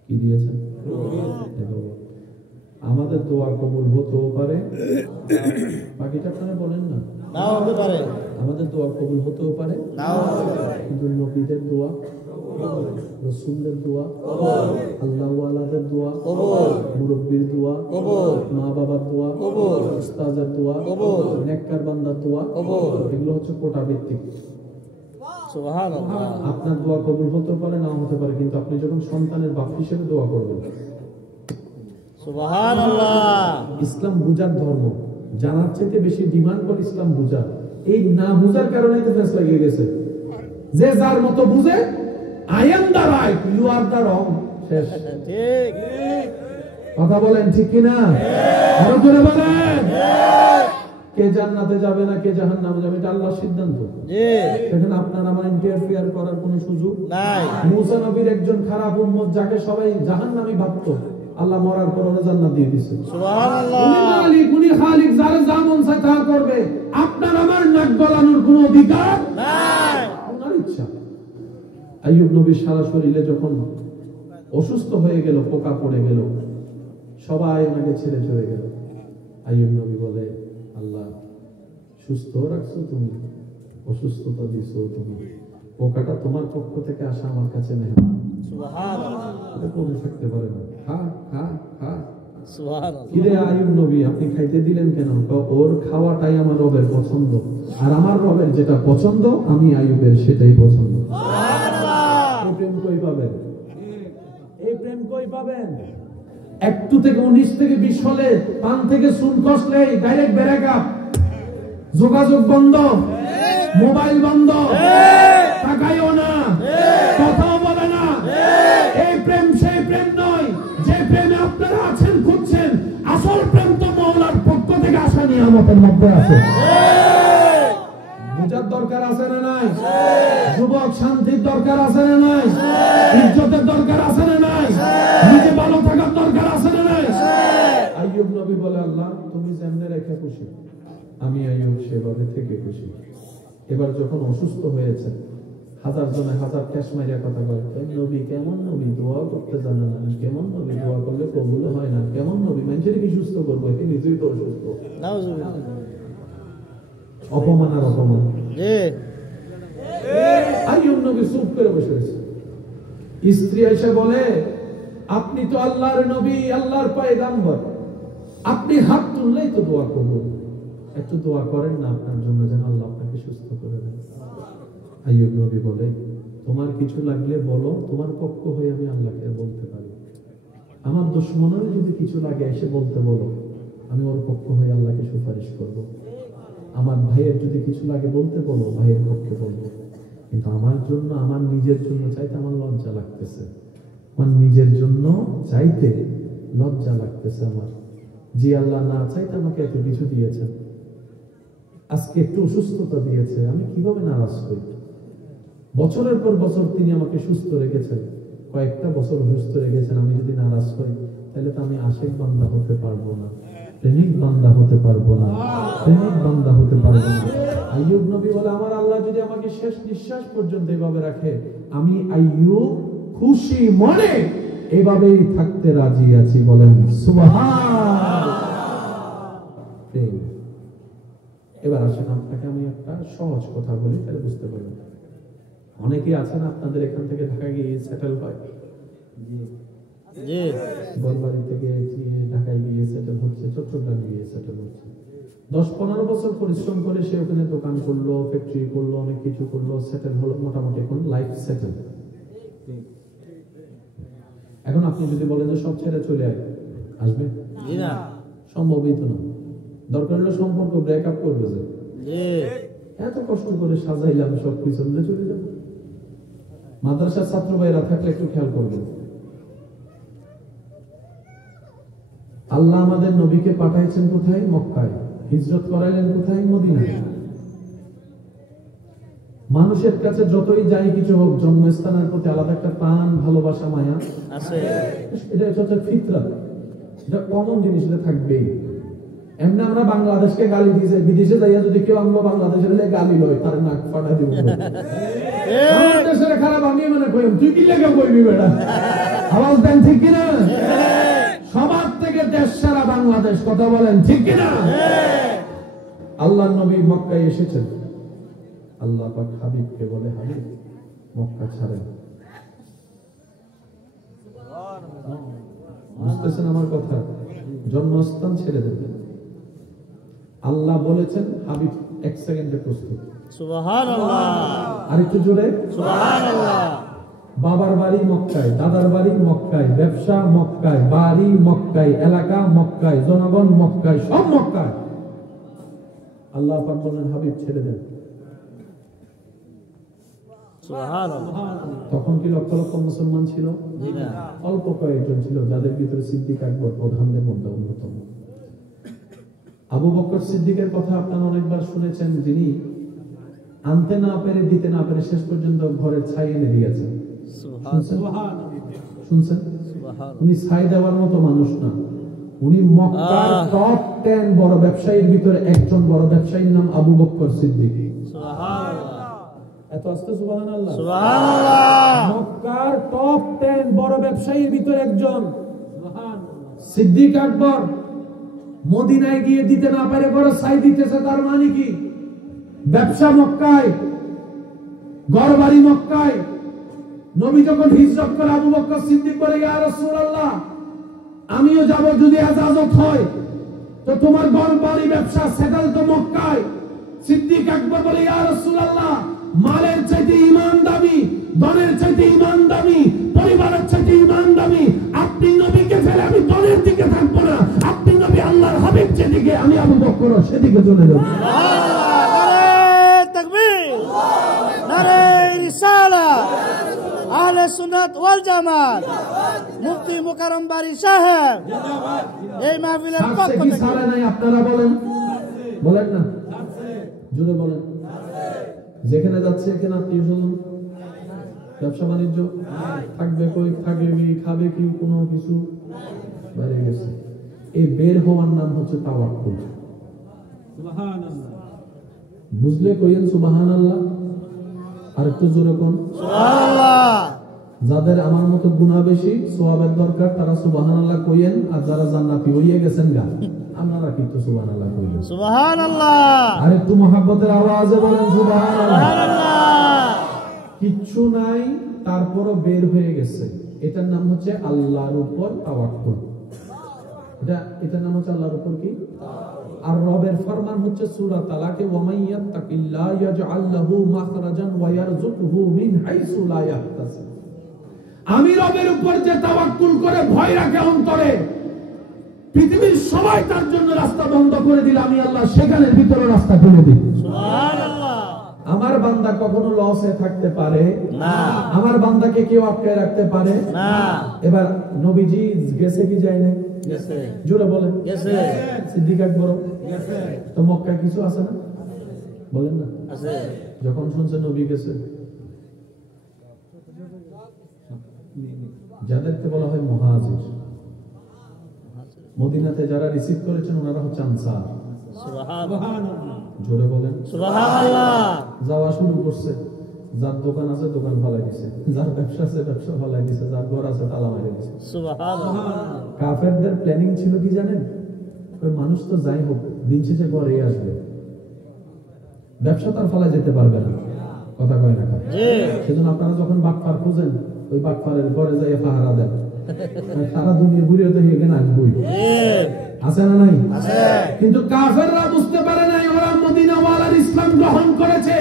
কি দিয়েছেন? আমাদের দোয়া কবুল হতেও পারে, বাকিটা আপনারা বলেন না, নাও হতে পারে। আমাদের দোয়া কবুল হতেও পারে, নাও হতে পারে, কিন্তু নবীদের দোয়া, রাসূলদের দোয়া, আল্লাহ ওয়ালাদের দোয়া, মুরব্বির দোয়া, মা বাবার দোয়া, উস্তাদের দোয়া, নেককার বান্দার দোয়া, এগুলো হচ্ছে কোটা ভিত্তিক। সুবহানাল্লাহ। আপনার দোয়া কবুল হতে পারে, নাও হতে পারে, কিন্তু আপনি যখন সন্তানের বাপ হিসেবে দোয়া করবেন। সুবহানাল্লাহ। ইসলাম বুঝার ধর্ম, জানার চাইতে বেশি ডিমান্ড করে ইসলাম বুঝা। এই না বুঝার কারণে তো ফেস লাগিয়ে গেছে, যে যার মতো বুঝে, I am the right, you are the wrong, শেষ। ঠিক কথা বলেন, ঠিক কিনা? আরো জোরে বলেন। কে জান্নাতে যাবে না কে জাহান্নামে যাবে এটা আল্লাহর সিদ্ধান্ত। সেখানে আপনার আমার ইন্টারফেয়ার করার কোনো সুযোগ নাই। মুসা নবীর একজন খারাপ উম্মত, যাকে সবাই জাহান্নামী ভাবতো, আল্লাহ মরার পর ওরা জান্নাত দিয়ে দিয়েছে। সুবহানাল্লাহ। উনি মালিক, উনি খালিক, যার যা মন চায় তা করবে। আপনার আমার নাক গলানোর কোনো অধিকার নাই, ওনার ইচ্ছা। আইয়ুব নবীর সারা শরীরে যখন অসুস্থ হয়ে গেল, পোকা পড়ে গেল, সবাই ওনাকে ছেড়ে চলে গেল। আইয়ুব নবী বলে, আল্লাহ সুস্থ রাখছো তুমি, অসুস্থতা দিছো তুমি, পোকাটা তোমার পক্ষ থেকে আসা আমার কাছে মেহমান। সুবহানাল্লাহ। এটা বলে থাকতে পারে না, খা খা খা। সুবহানাল্লাহ। কিরে আইয়ুব নবী, আপনি খাইতে দিলেন কেন? ওর খাওয়াটাই আমার রবের পছন্দ, আর আমার রবের যেটা পছন্দ আমি আইয়ুবের সেটাই পছন্দ। সুবহানাল্লাহ। এই প্রেম কই পাবেন? এই প্রেম কই পাবেন? 1 থেকে 19 থেকে 20 হলে, পান থেকে সুন কষলেই ডাইরেক্ট ব্রেকআপ, যোগাযোগ বন্ধ, মোবাইল বন্ধ, তাকাইও না, কথাও বলে না। এই প্রেম সেই প্রেম নয় যে প্রেমে আপনারা আছেন, খুঁজছেন। আসল প্রেম তো মওলার পক্ষ থেকে আসা নিয়ামতের মধ্যে আছে। বুঝার দরকার আছে না নাই? যুবক, শান্তির দরকার আছে না নাই? ইজ্জতের দরকার আছে না নাই? নিজে ভালো থাকার দরকার আছে না নাই? আইয়ুব নবী বলে, আল্লাহ তুমি যেমনে রেখে খুশি, আমি আইয়ুব সেভাবে থেকে খুশি। এবার যখন অসুস্থ হয়েছে, হাজার জনে হাজার ক্যাশ মাইরা কথা বলে, নবী কেমন নবী, দোয়া করতে জানে না, কেমন নবী, দোয়া করলে কবুল হয় না, কেমন নবী, মানুষের কি সুস্থ করবো, এটি নিজেই তো অসুস্থ। অপমান আর অপমান। আইয়ুব নবী চুপ করে বসে আছে। স্ত্রী এসে বলে, আপনি তো আল্লাহর নবী, আল্লাহর পয়গম্বর, আপনি হাত তুললেই তো দোয়া করবো, একটু দোয়া করেন না আপনার জন্য, যেন আল্লাহ আপনাকে সুস্থ করে দেন। আইয়ুব নবী বলে, তোমার কিছু লাগলে বলো, তোমার পক্ষ হয়ে আমি আল্লাহকে বলতে পারি। আমার দুশমনের যদি কিছু লাগে এসে বলতে বলো, আমি ওর পক্ষ হয়ে আল্লাহকে সুপারিশ করব। আমার ভাইয়ের যদি কিছু লাগে বলতে বলো, ভাইয়ের পক্ষে বলবো। কিন্তু আমার জন্য, আমার নিজের জন্য চাইতে আমার লজ্জা লাগতেছে। আমার নিজের জন্য চাইতে লজ্জা লাগতেছে আমার। জি আল্লাহ, না চাইতে আমাকে এত কিছু দিয়েছেন, আজকে একটু অসুস্থতা দিয়েছে, আমি কিভাবে নারাজ হই? বছরের পর বছর তিনি আমাকে সুস্থ রেখেছেন, কয়েকটা বছর সুস্থ রেখেছেন, আমি যদি নারাজ হই তাহলে তো আমি আশিক বান্দা হতে পারবো না, প্রেমিক বান্দা হতে পারবো না, প্রেমিক বান্দা হতে পারবো না। আইয়ুব নবী বলে, আমার আল্লাহ যদি আমাকে শেষ নিঃশ্বাস পর্যন্ত এভাবে রাখে, আমি আইয়ুব খুশি মনে এভাবেই থাকতে রাজি আছি। বলেন সুবহানাল্লাহ। এবার আসেন, আপনাকে আমি একটা সহজ কথা বলি, তাহলে বুঝতে পারবেন। অনেকেই আছেন আপনাদের এখান থেকে ঢাকা গিয়ে সেটেল হয়, বলবাড়ি থেকে ঢাকায় গিয়ে সেটেল হচ্ছে, চট্টগ্রামে গিয়ে সেটেল হচ্ছে। 10-15 বছর পরিশ্রম করে সে ওখানে দোকান করলো, ফ্যাক্টরি করলো, অনেক কিছু করলো, সেটেল হলো, মোটামুটি এখন লাইফ সেটেল। এখন আপনি যদি বলেন যে সব ছেড়ে চলে আসবে, সম্ভবই তো না। দরকার হলে সম্পর্ক ব্রেকআপ করবে, যে এত কষ্ট করে সাজাইলাম সব পিছনে চলে যাবে। মাদ্রাসার ছাত্র ভাইরা থাকলে একটু খেয়াল করবেন, আল্লাহ আমাদের নবীকে পাঠাইছেন কোথায়? মক্কায়। হিজরত করাইলেন কোথায়? মদিনায়। মানুষের কাছে যতই যাই কিছু হোক, জন্মস্থানের প্রতি আলাদা একটা টান, ভালোবাসা, মায়া আছে। এটা হচ্ছে ফিতরাত, এটা কমন জিনিস, এটা থাকবেই। এমনি আমরা বাংলাদেশকে গালি দিয়েছে, বিদেশে যাইয়া যদি কেউ আমরা বাংলাদেশের গালি লয়, তার নাক ফাটা দিব। বাংলাদেশের খারাপ আমি মনে করি, তুই কি লেগে কইবি বেটা? আওয়াজ দেন ঠিক কিনা? সবার থেকে দেশ সারা বাংলাদেশ, কথা বলেন ঠিক কিনা? আল্লাহর নবী মক্কায় এসেছেন, আল্লাহ পাক হাবিবকে বলে, হাবিব মক্কা ছাড়েন। বুঝতেছেন আমার কথা? জন্মস্থান ছেড়ে দেবেন। আল্লাহ বলেছেন, হাবিব 1 সেকেন্ডে প্রস্তুত। সুবহানাল্লাহ। আর একটু জোরে সুবহানাল্লাহ। বাবার বাড়ি মক্কায়, দাদার বাড়ি মক্কায়, ব্যবসা মক্কায়, বাড়ি মক্কায়, এলাকা মক্কায়, জনগণ মক্কায়, সব মক্কায়। আল্লাহ পাক বলেন, হাবিব ছেড়ে দেন। তখন কি লক্ষ লক্ষ মুসলমান ছিল? অল্প কয়েকজন ছিল, যাদের ভিতরে সিদ্দিক আকবর প্রধানদের মধ্যে অন্যতম। আবু বকর সিদ্দিকের কথা আপনারা অনেকবার শুনেছেন, যিনি আনতে না পেরে, দিতে না পেরে শেষ পর্যন্ত ঘরের ছাই এনে দিয়েছেন। শুনছেন? উনি ছাই দেওয়ার মতো মানুষ না, উনি মক্কার টপ 10 বড় ব্যবসায়ীর ভিতরে একজন বড় ব্যবসায়ীর নাম আবু বকর সিদ্দিক। এত আস্তে সুবহানাল্লাহ। সুবহানাল্লাহ। মক্কার টপ 10 বড় ব্যবসায়ীর ভিতরে একজন সিদ্দিক আকবর। মদিনায় গিয়ে দিতে না পারে বড় ছাই দিতেছে, তার মানে কি? ব্যবসা মক্কায়, ঘরবাড়ি মক্কায়। নবী যখন হিজরত করে, আবু বকর সিদ্দিক বলে, ইয়া রাসূলুল্লাহ, আমিও যাব, যদি ইজাজত হয় তো তোমার ঘরবাড়ি ব্যবসা সেটেল তো মক্কায়। সিদ্দিক আকবর বলে, ইয়া রাসূলুল্লাহ, মালের চাইতে ঈমান দামি, ধনের চাইতে ঈমান দামি, পরিবারের চাইতে ঈমান দামি। আপনি নবীকে ফেলে আমি ধনের দিকে থাকবো না, আপনি নবী আল্লাহর হাবিব যেদিকে, আমি আবু বকর সেদিকে চলে যাব। আহলে সুন্নাত ওয়াল জামাত, মুফতি মুকাররম বারী সাহেব, এই মাহফিলের পক্ষ থেকে সারা নাই। আপনারা বলেন, বলেন না, জোরে বলেন। যেখানে যাচ্ছে এখানে আত্মীয় স্বজন, ব্যবসা বাণিজ্য থাকবে, কই থাকবে কি, খাবে কি, কোনো কিছু বাইরে গেছে। এই বের হওয়ার নাম হচ্ছে তাওয়াক্কুল। সুবহানাল্লাহ। বুঝলে কইেন সুবহানাল্লাহ। আর একটু জোরে কোন সুবহানাল্লাহ। যাদের আমার মতো গুনাহ বেশি, সওয়াবের দরকার, তারা সুবহানাল্লাহ কইেন। আর যারা জান্নাতি হইয়া গেছেন গা, আপনারা কিন্তু সুবহানাল্লাহ কইলেন। সুবহানাল্লাহ। আর একটু মহব্বতের আওয়াজে বলেন সুবহানাল্লাহ। কিচ্ছু নাই, তারপরও বের হয়ে গেছে, এটার নাম হচ্ছে আল্লাহর উপর তাওয়াক্কুল। এটার নাম হচ্ছে আল্লাহর উপর কি? আর রবের ফরমান হচ্ছে সূরা তালাকে, ওয়া মান ইয়াত্তাকিল্লাহ ইয়াজআল লাহু মাখরাজান ওয়া ইয়ারযুকহু মিন হাইসু লা ইয়াহতাসিব। আমি রবের উপর যে তাওয়াক্কুল করে, ভয় রাখে অন্তরে, পৃথিবীর সবাই তার জন্য রাস্তা বন্ধ করে দিলে আমি আল্লাহ সেখানের ভিতরে রাস্তা খুলে দিই। সুবহানাল্লাহ। আমার আমার বান্দা কখনো লসে থাকতে পারে না, আমার বান্দাকে কেউ আটকায় রাখতে পারে না। এবার নবীজি গেছে কি যায় না? গেছে, জোরে বলেন। গেছে, সিদ্দিক আকবর গেছে, তো মক্কায় কিছু আছে না? বলেন না। আছে। যখন শুনছে নবী গেছে, যাদেরকে বলা হয় মুহাজির, মদিনাতে যারা রিসিভ করেছেন ওনারা হচ্ছে আনসার। সুবহানাল্লাহ, জোরে বলেন। সুবহানাল্লাহ। যাওয়া শুরু করছে, যার দোকান আছে দোকান ফালাই দিছে, যার ব্যবসা আছে ব্যবসা ফালাই দিছে, যার ঘর আছে তালা মারে দিছে। সুবহানাল্লাহ। কাফেরদের প্ল্যানিং ছিল কি জানেন? ওই মানুষ তো যাই হোক দিন শেষে ঘরে আসবে, ব্যবসা তার ফালাই যেতে পারবে না, কথা কয় না। জি, সেজন্য আপনারা যখন বাটপার খুঁজেন ওই বাটপারের ঘরে যাই পাহারা দেন, সারা দুনিয়া ঘুরে দেখে এখানে আসবই। আছে না নাই? আছে। কিন্তু কাফেররা বুঝতে পারে নাই ওরা মদিনাওয়ালার ইসলাম গ্রহণ করেছে,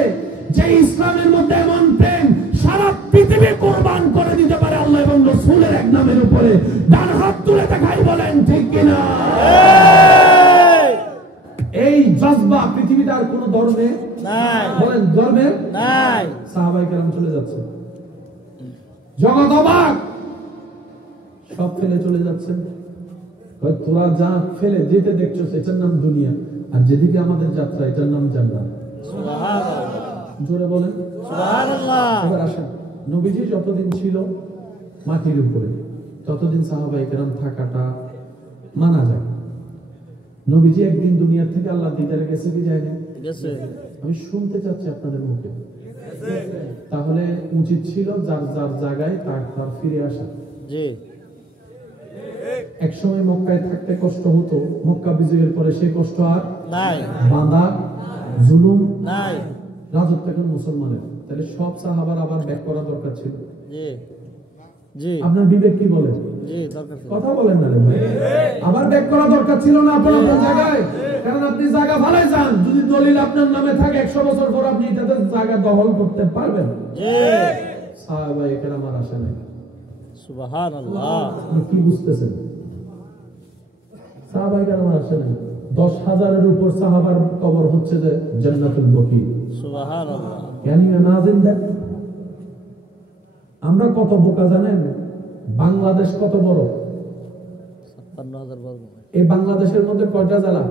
যে ইসলামের মধ্যে এমন প্রেম সারা পৃথিবী কুরবান করে দিতে পারে আল্লাহ এবং রাসূলের এক নামের উপরে। ডান হাত তুলে দেখাই বলেন ঠিক কিনা? এই জজবা পৃথিবীতে আর কোন ধর্মে নাই, বলেন ধর্মে নাই। সাহাবায়ে কেরাম চলে যাচ্ছে, জগৎ অবাক, সব ফেলে চলে যাচ্ছেন। তোরা যা ফেলে যেতে দেখছো এটার নাম দুনিয়া, আর যেদিকে আমাদের যাত্রা এটার নাম জান্নাত। সুবহানাল্লাহ, জোরে বলেন সুবহানাল্লাহ। এবার আসেন, নবীজি যতদিন ছিল মাটির উপরে ততদিন সাহাবায়ে কেরাম থাকাটা মানা যায়। নবীজি একদিন দুনিয়া থেকে আল্লাহ দিদারে গেছে কি যায় না? গেছে। আমি শুনতে চাচ্ছি আপনাদের মুখে। তাহলে উচিত ছিল যার যার জায়গায় তার ফিরে আসা। জি, একসময় মক্কায় থাকতে কষ্ট হতো, মক্কা বিজয়ের পরে সেই কষ্ট আর নাই, বাঁধা জুলুম নাই। রাজত্ব এখন মুসলমানের, তাহলে সব সাহাবার আবার ব্যাক করা দরকার ছিল। জি, জি, আপনার বিবেক কি বলে? জি, দরকার ছিল। কথা বলেন না রে ভাই, আবার ব্যাক করা দরকার ছিল না আপনার জায়গায়? কারণ আপনি জায়গা ভালাই যান, যদি দলিল আপনার নামে থাকে 100 বছর পর আপনি তাদের জায়গা দখল করতে পারবেন। জি, সাহাবায়ে কেরাম আর আসে নাই। সুবহানাল্লাহ। আপনি কি বুঝতেছেন? সাহাবায়ে কেরাম আর আসে নাই। 10,000-এর উপর সাহাবার কবর হচ্ছে যে জান্নাতুল বকি। সুবহানাল্লাহ। Can you imagine that? আমরা কত বোকা জানেন? বাংলাদেশ কত বড়? 56,000 বর্গ। এই বাংলাদেশের মধ্যে কয়টা জেলা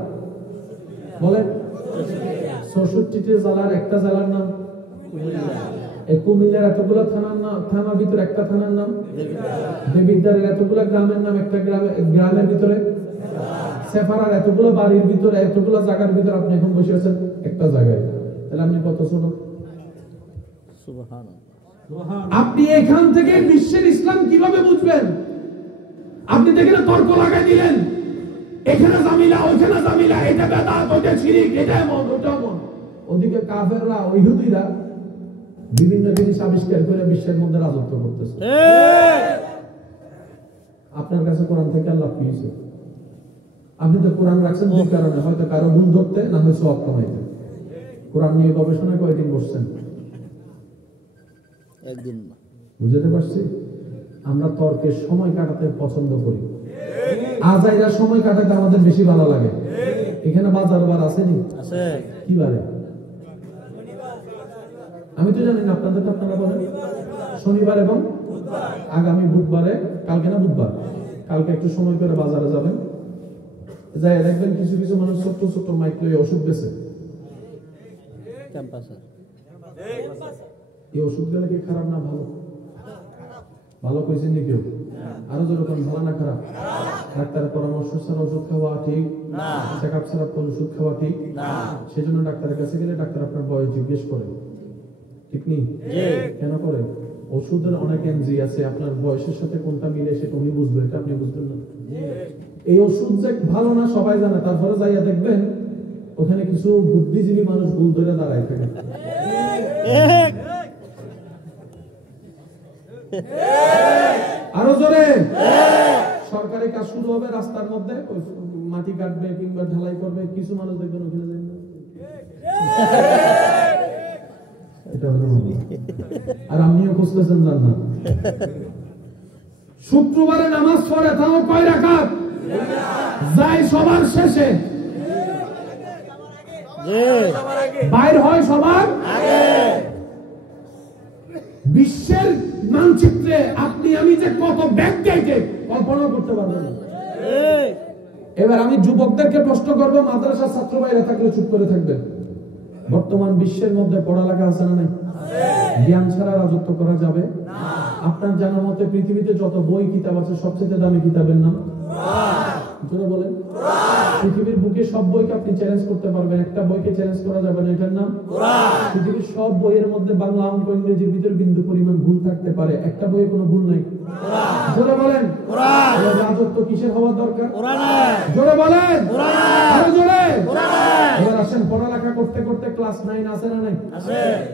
বলেন? 64টি জেলার একটা জেলার নাম এই কুমিল্লার এতগুলো থানার নাম, থানার ভিতরে একটা থানার নাম দেবিদ্বারের এতগুলো গ্রামের নাম একটা গ্রামের ভিতরে, সেফারার এতগুলো বাড়ির ভিতরে, এতগুলো জায়গার ভিতরে আপনি এখন বসে আছেন একটা জায়গায়, তাহলে আপনি কত ছোট? সুবহানাল্লাহ। আপনি এখান থেকে বিশ্বের ইসলাম কিভাবে বুঝবেন? আপনি দেখেন তর্ক লাগাই দিলেন, এখানে জামিলা ওইখানে জামিলা, এটা বেদাত ওইটা শিরক, এটা এমন ওটা এমন। ওদিকে কাফেররা ইহুদিরা বিভিন্ন জিনিস আবিষ্কার করে বিশ্বের মধ্যে রাজত্ব করতেছে। আপনার কাছে কোরআন থেকে আল্লাহ পেয়েছে, আপনি তো কোরআন রাখছেন দুই কারণে, হয়তো কারো ভুল ধরতে, না হয় সওয়াব কামাইতে। কোরআন নিয়ে গবেষণা কয়দিন বসছেন? একদিন না। বুঝতে পারছি? আমরা তর্কের সময় কাটাতে পছন্দ করি, আজাইরা সময় কাটাতে আমাদের বেশি ভালো লাগে। এখানে বাজার বার আসেনি? আছে। কি বারে? আমি তো জানি না, আপনাদের তো আপনারা বলেন। শনিবার এবং আগামী বুধবারে, কালকে না বুধবার, কালকে একটু সময় করে বাজারে যাবেন, যাই দেখবেন কিছু কিছু মানুষ ছোট্ট ছোট্ট মাইক লয়ে ওষুধ বেছে। ক্যাম্পাসে এই ওষুধ গুলো কি খারাপ না ভালো? ভালো কইছেন নি কেউ? আরো যেরকম ভালো না খারাপ? ডাক্তারের পরামর্শ ছাড়া ওষুধ খাওয়া ঠিক না, চেক আপ ছাড়া কোন ওষুধ খাওয়া ঠিক না। সেজন্য ডাক্তারের কাছে গেলে ডাক্তার আপনার বয়স জিজ্ঞেস করে, ঠিক নেই? কেন করে? ওষুধের অনেক এমজি আছে, আপনার বয়সের সাথে কোনটা মিলে সেটা উনি বুঝবে, এটা আপনি বুঝবেন না। এই ওষুধ যে ভালো না সবাই জানে, তারপরে যাইয়া দেখবেন ওখানে কিছু বুদ্ধিজীবী মানুষ ভুল ধরে দাঁড়ায় থাকে। আরো জোরে। সরকারি কাজ শুরু হবে, রাস্তার মধ্যে মাটি কাটবে কিংবা ঢালাই করবে, কিছু মানুষ দেখবেন ওখানে যাবেন। এটা হলো আর আপনিও খুঁজতেছেন জান্নাত। শুক্রবারে নামাজ পড়ে তাও কয় রাকাত? যাই সবার শেষে, বাইর হয় সবার আগে। বিশ্বের মানচিত্রে আপনি আমি যে কত ব্যাগ গাইতে কল্পনা করতে পারবেন না। এবার আমি যুবকদেরকে প্রশ্ন করবো, মাদ্রাসার ছাত্র ভাইরা থাকলে চুপ করে থাকবেন। বর্তমান বিশ্বের মধ্যে পড়ালেখা আছে না নাই? জ্ঞান ছাড়া রাজত্ব করা যাবে? আপনার জানা মতে পৃথিবীতে যত বই কিতাব আছে সবচেয়ে দামি কিতাবের নাম জোরে বলেন। পৃথিবীর বুকে সব বইকে আপনি চ্যালেঞ্জ করতে পারবেন, একটা বইকে চ্যালেঞ্জ করা যাবে না, এটার নাম পৃথিবীর সব বইয়ের মধ্যে বাংলা, অঙ্ক, ইংরেজির ভিতরে বিন্দু পরিমাণ ভুল থাকতে পারে, একটা বইয়ে কোনো ভুল নাই। জোরে বলেন। রাজত্ব কিসের হওয়া দরকার? জোরে বলেন। আরো জোরে। এবার আসেন, পড়ালেখা করতে করতে ক্লাস 9 আছে না নাই?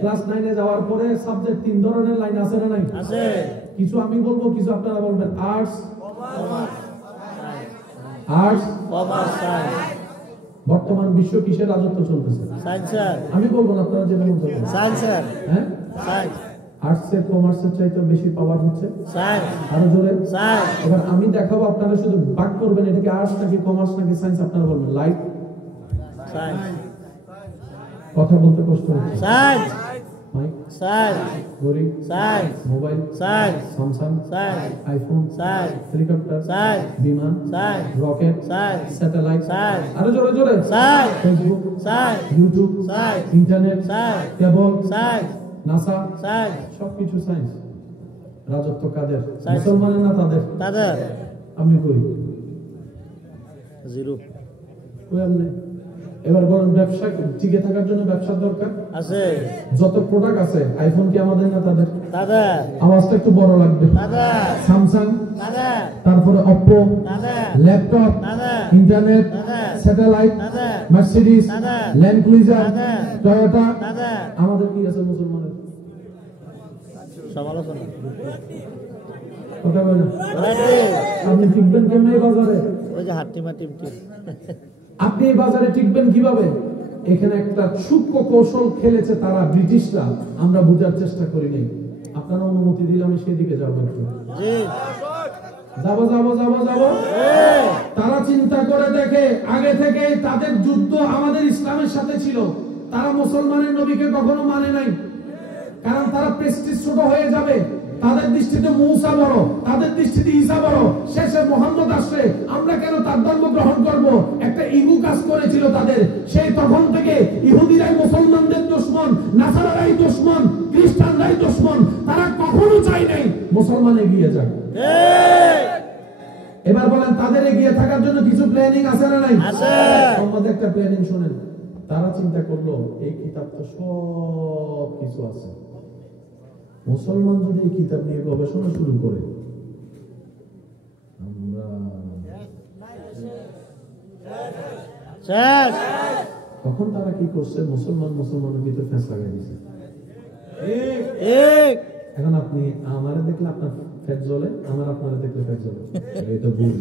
ক্লাস 9 যাওয়ার পরে সাবজেক্ট 3 ধরনের লাইন আছে না নাই? কিছু আমি বলবো, কিছু আপনারা বলবেন। আর্টস, বর্তমান বিশ্ব কিসের রাজত্ব চলতেছে? আমি বলবো না, আপনারা যেটা বলতে হ্যাঁ, আর্টসের কমার্সের চাইতে বেশি পাওয়ার হচ্ছে। আরো জোরে। এবার আমি দেখাবো, আপনারা শুধু ভাগ করবেন এটা কি আর্টস নাকি কমার্স নাকি সায়েন্স। আপনারা বলবেন লাইট। কথা বলতে কষ্ট হচ্ছে। মাইক, ঘড়ি, মোবাইল, স্যামসাং, আইফোন, হেলিকপ্টার, বিমান, রকেট, স্যাটেলাইট, আরো জোরে জোরে, ফেসবুক, ইউটিউব, ইন্টারনেট, কেবল, নাসা, সবকিছু সায়েন্স। রাজত্ব কাদের? মুসলমানের না তাদের? আপনি কই? জিরো। কই আপনি? এবার বলেন, ব্যবসা টিকে থাকার জন্য ব্যবসার দরকার আছে। যত প্রোডাক্ট আছে, আইফোন কি আমাদের না তাদের? আওয়াজটা একটু বড় লাগবে। স্যামসাং, তারপরে Oppo, laptop, internet, satellite, Mercedes, land cruiser, Toyota, আমাদের কি আছে মুসলমানের? সমালোচনা কথা বলেন। আপনি টিকবেন কেমনে বাজারে? ওই যে হাট্টিমা টিম। আপনি এই বাজারে টিকবেন কিভাবে? এখানে একটা সূক্ষ্ম কৌশল খেলেছে তারা, ব্রিটিশরা, আমরা বোঝার চেষ্টা করিনি। আপনারা অনুমতি দিলে আমি সেদিকে যাবো একটু। যাবো। তারা চিন্তা করে দেখে, আগে থেকে তাদের যুদ্ধ আমাদের ইসলামের সাথে ছিল। তারা মুসলমানের নবীকে কখনো মানে নাই, কারণ তারা প্রেস্টিজ ছোট হয়ে যাবে। তাদের দৃষ্টিতে মূসা বড়, তাদের দৃষ্টিতে ঈসা বড়, শেষে মুহাম্মদ আসছে, আমরা কেন তার ধর্ম গ্রহণ করব? একটা ইগো কাজ করেছিল তাদের। সেই তখন থেকে ইহুদিরাই মুসলমানদের দুশমন, নাসারারাই দুশমন, খ্রিস্টানরাই দুশমন। তারা কখনো চায় নাই মুসলমান এগিয়ে যাক। এবার বলেন, তাদের এগিয়ে থাকার জন্য কিছু প্ল্যানিং আছে না নাই? আছে। আমাদের একটা প্ল্যানিং শুনেন। তারা চিন্তা করলো, এই কিতাব তো সব কিছু আছে, মুসলমান যদি এই কিতাব নিয়ে গবেষণা শুরু করে, আমরা তখন তারা কি করছে? মুসলমানের ভিতরে ফ্যাঁস লাগাই দিচ্ছে। এখন আপনি আমারে দেখলে আপনার ফ্যাঁস জ্বলে, আমার আপনারা দেখলে ফ্যাঁস জ্বলে। এই তো ভুল,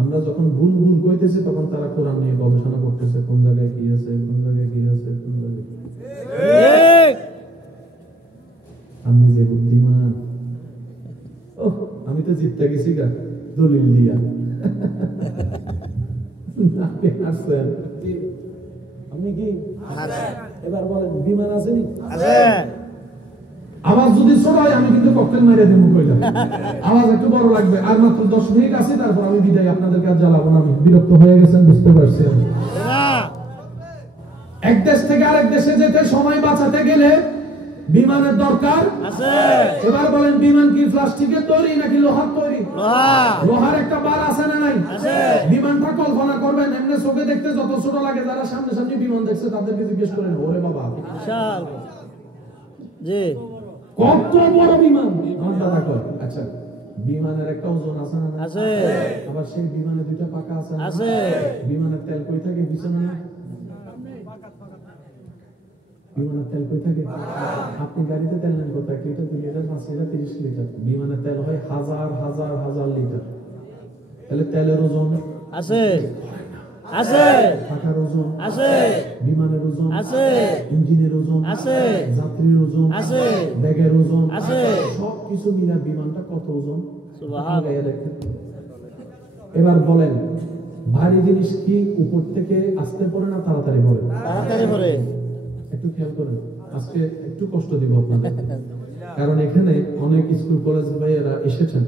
আমরা যখন ভুল কইতেছি, তখন তারা কোরআন নিয়ে গবেষণা করতেছে, কোন জায়গায় কি আছে, কোন জায়গায় কি আছে, কোন জায়গায়। আমি যে বুদ্ধিমান, আমি তো জিততে গেছি গা দলিল দিয়া। আপনি কি এবার বলেন, বিমান আসেনি? আওয়াজ যদি ছোট হয় আমি কিন্তু ককটেল মেরে দেবো কইলাম। আওয়াজ একটু বড় লাগবে। আর মাত্র 10 মিনিট আছে, তারপর আমি বিদায়। আপনাদেরকে আর জ্বালাবো না, আমি বিরক্ত হয়ে গেছেন, বুঝতে পারছেন। এক দেশ থেকে আরেক দেশে যেতে সময় বাঁচাতে গেলে বিমানের দরকার আছে। এবার বলেন, বিমান কি প্লাস্টিকের তৈরি নাকি লোহার তৈরি? লোহার একটা বার আছে না নাই? বিমানটা কল্পনা করবেন, এমনি চোখে দেখতে যত ছোট লাগে, যারা সামনে সামনে বিমান দেখছে তাদেরকে জিজ্ঞেস করেন, ওরে বাবা বিশাল জি কত বড় বিমান। আমার দাদা কয়, আচ্ছা বিমানের একটা ওজন আছে না? আছে। আবার সেই বিমানে দুইটা পাকা আছে না? আছে। বিমানের তেল কই থাকে? পিছনে না? বিমানের তেল কই থাকে? আপনি গাড়িতে তেল নেন কত? 1 লিটার, 2 লিটার, 5 লিটার, 30 লিটার। বিমানের তেল হয় হাজার হাজার হাজার লিটার। তাহলে তেলের ওজন আছে, আছে। পাখার ওজন আছে, বিমানের ওজন আছে, ইঞ্জিনের ওজন আছে, যাত্রীর ওজন আছে, ব্যাগের ওজন আছে। সবকিছু মিলে বিমানটা কত ওজন? সুবহানাল্লাহ। এবার বলেন, ভারী জিনিস কি উপর থেকে আসতে পড়ে না তাড়াতাড়ি পড়ে? তাড়াতাড়ি পড়ে। একটু খেয়াল করেন, আজকে একটু কষ্ট দিব আপনাদের, কারণ এখানে অনেক স্কুল কলেজ ভাইয়েরা এসেছেন,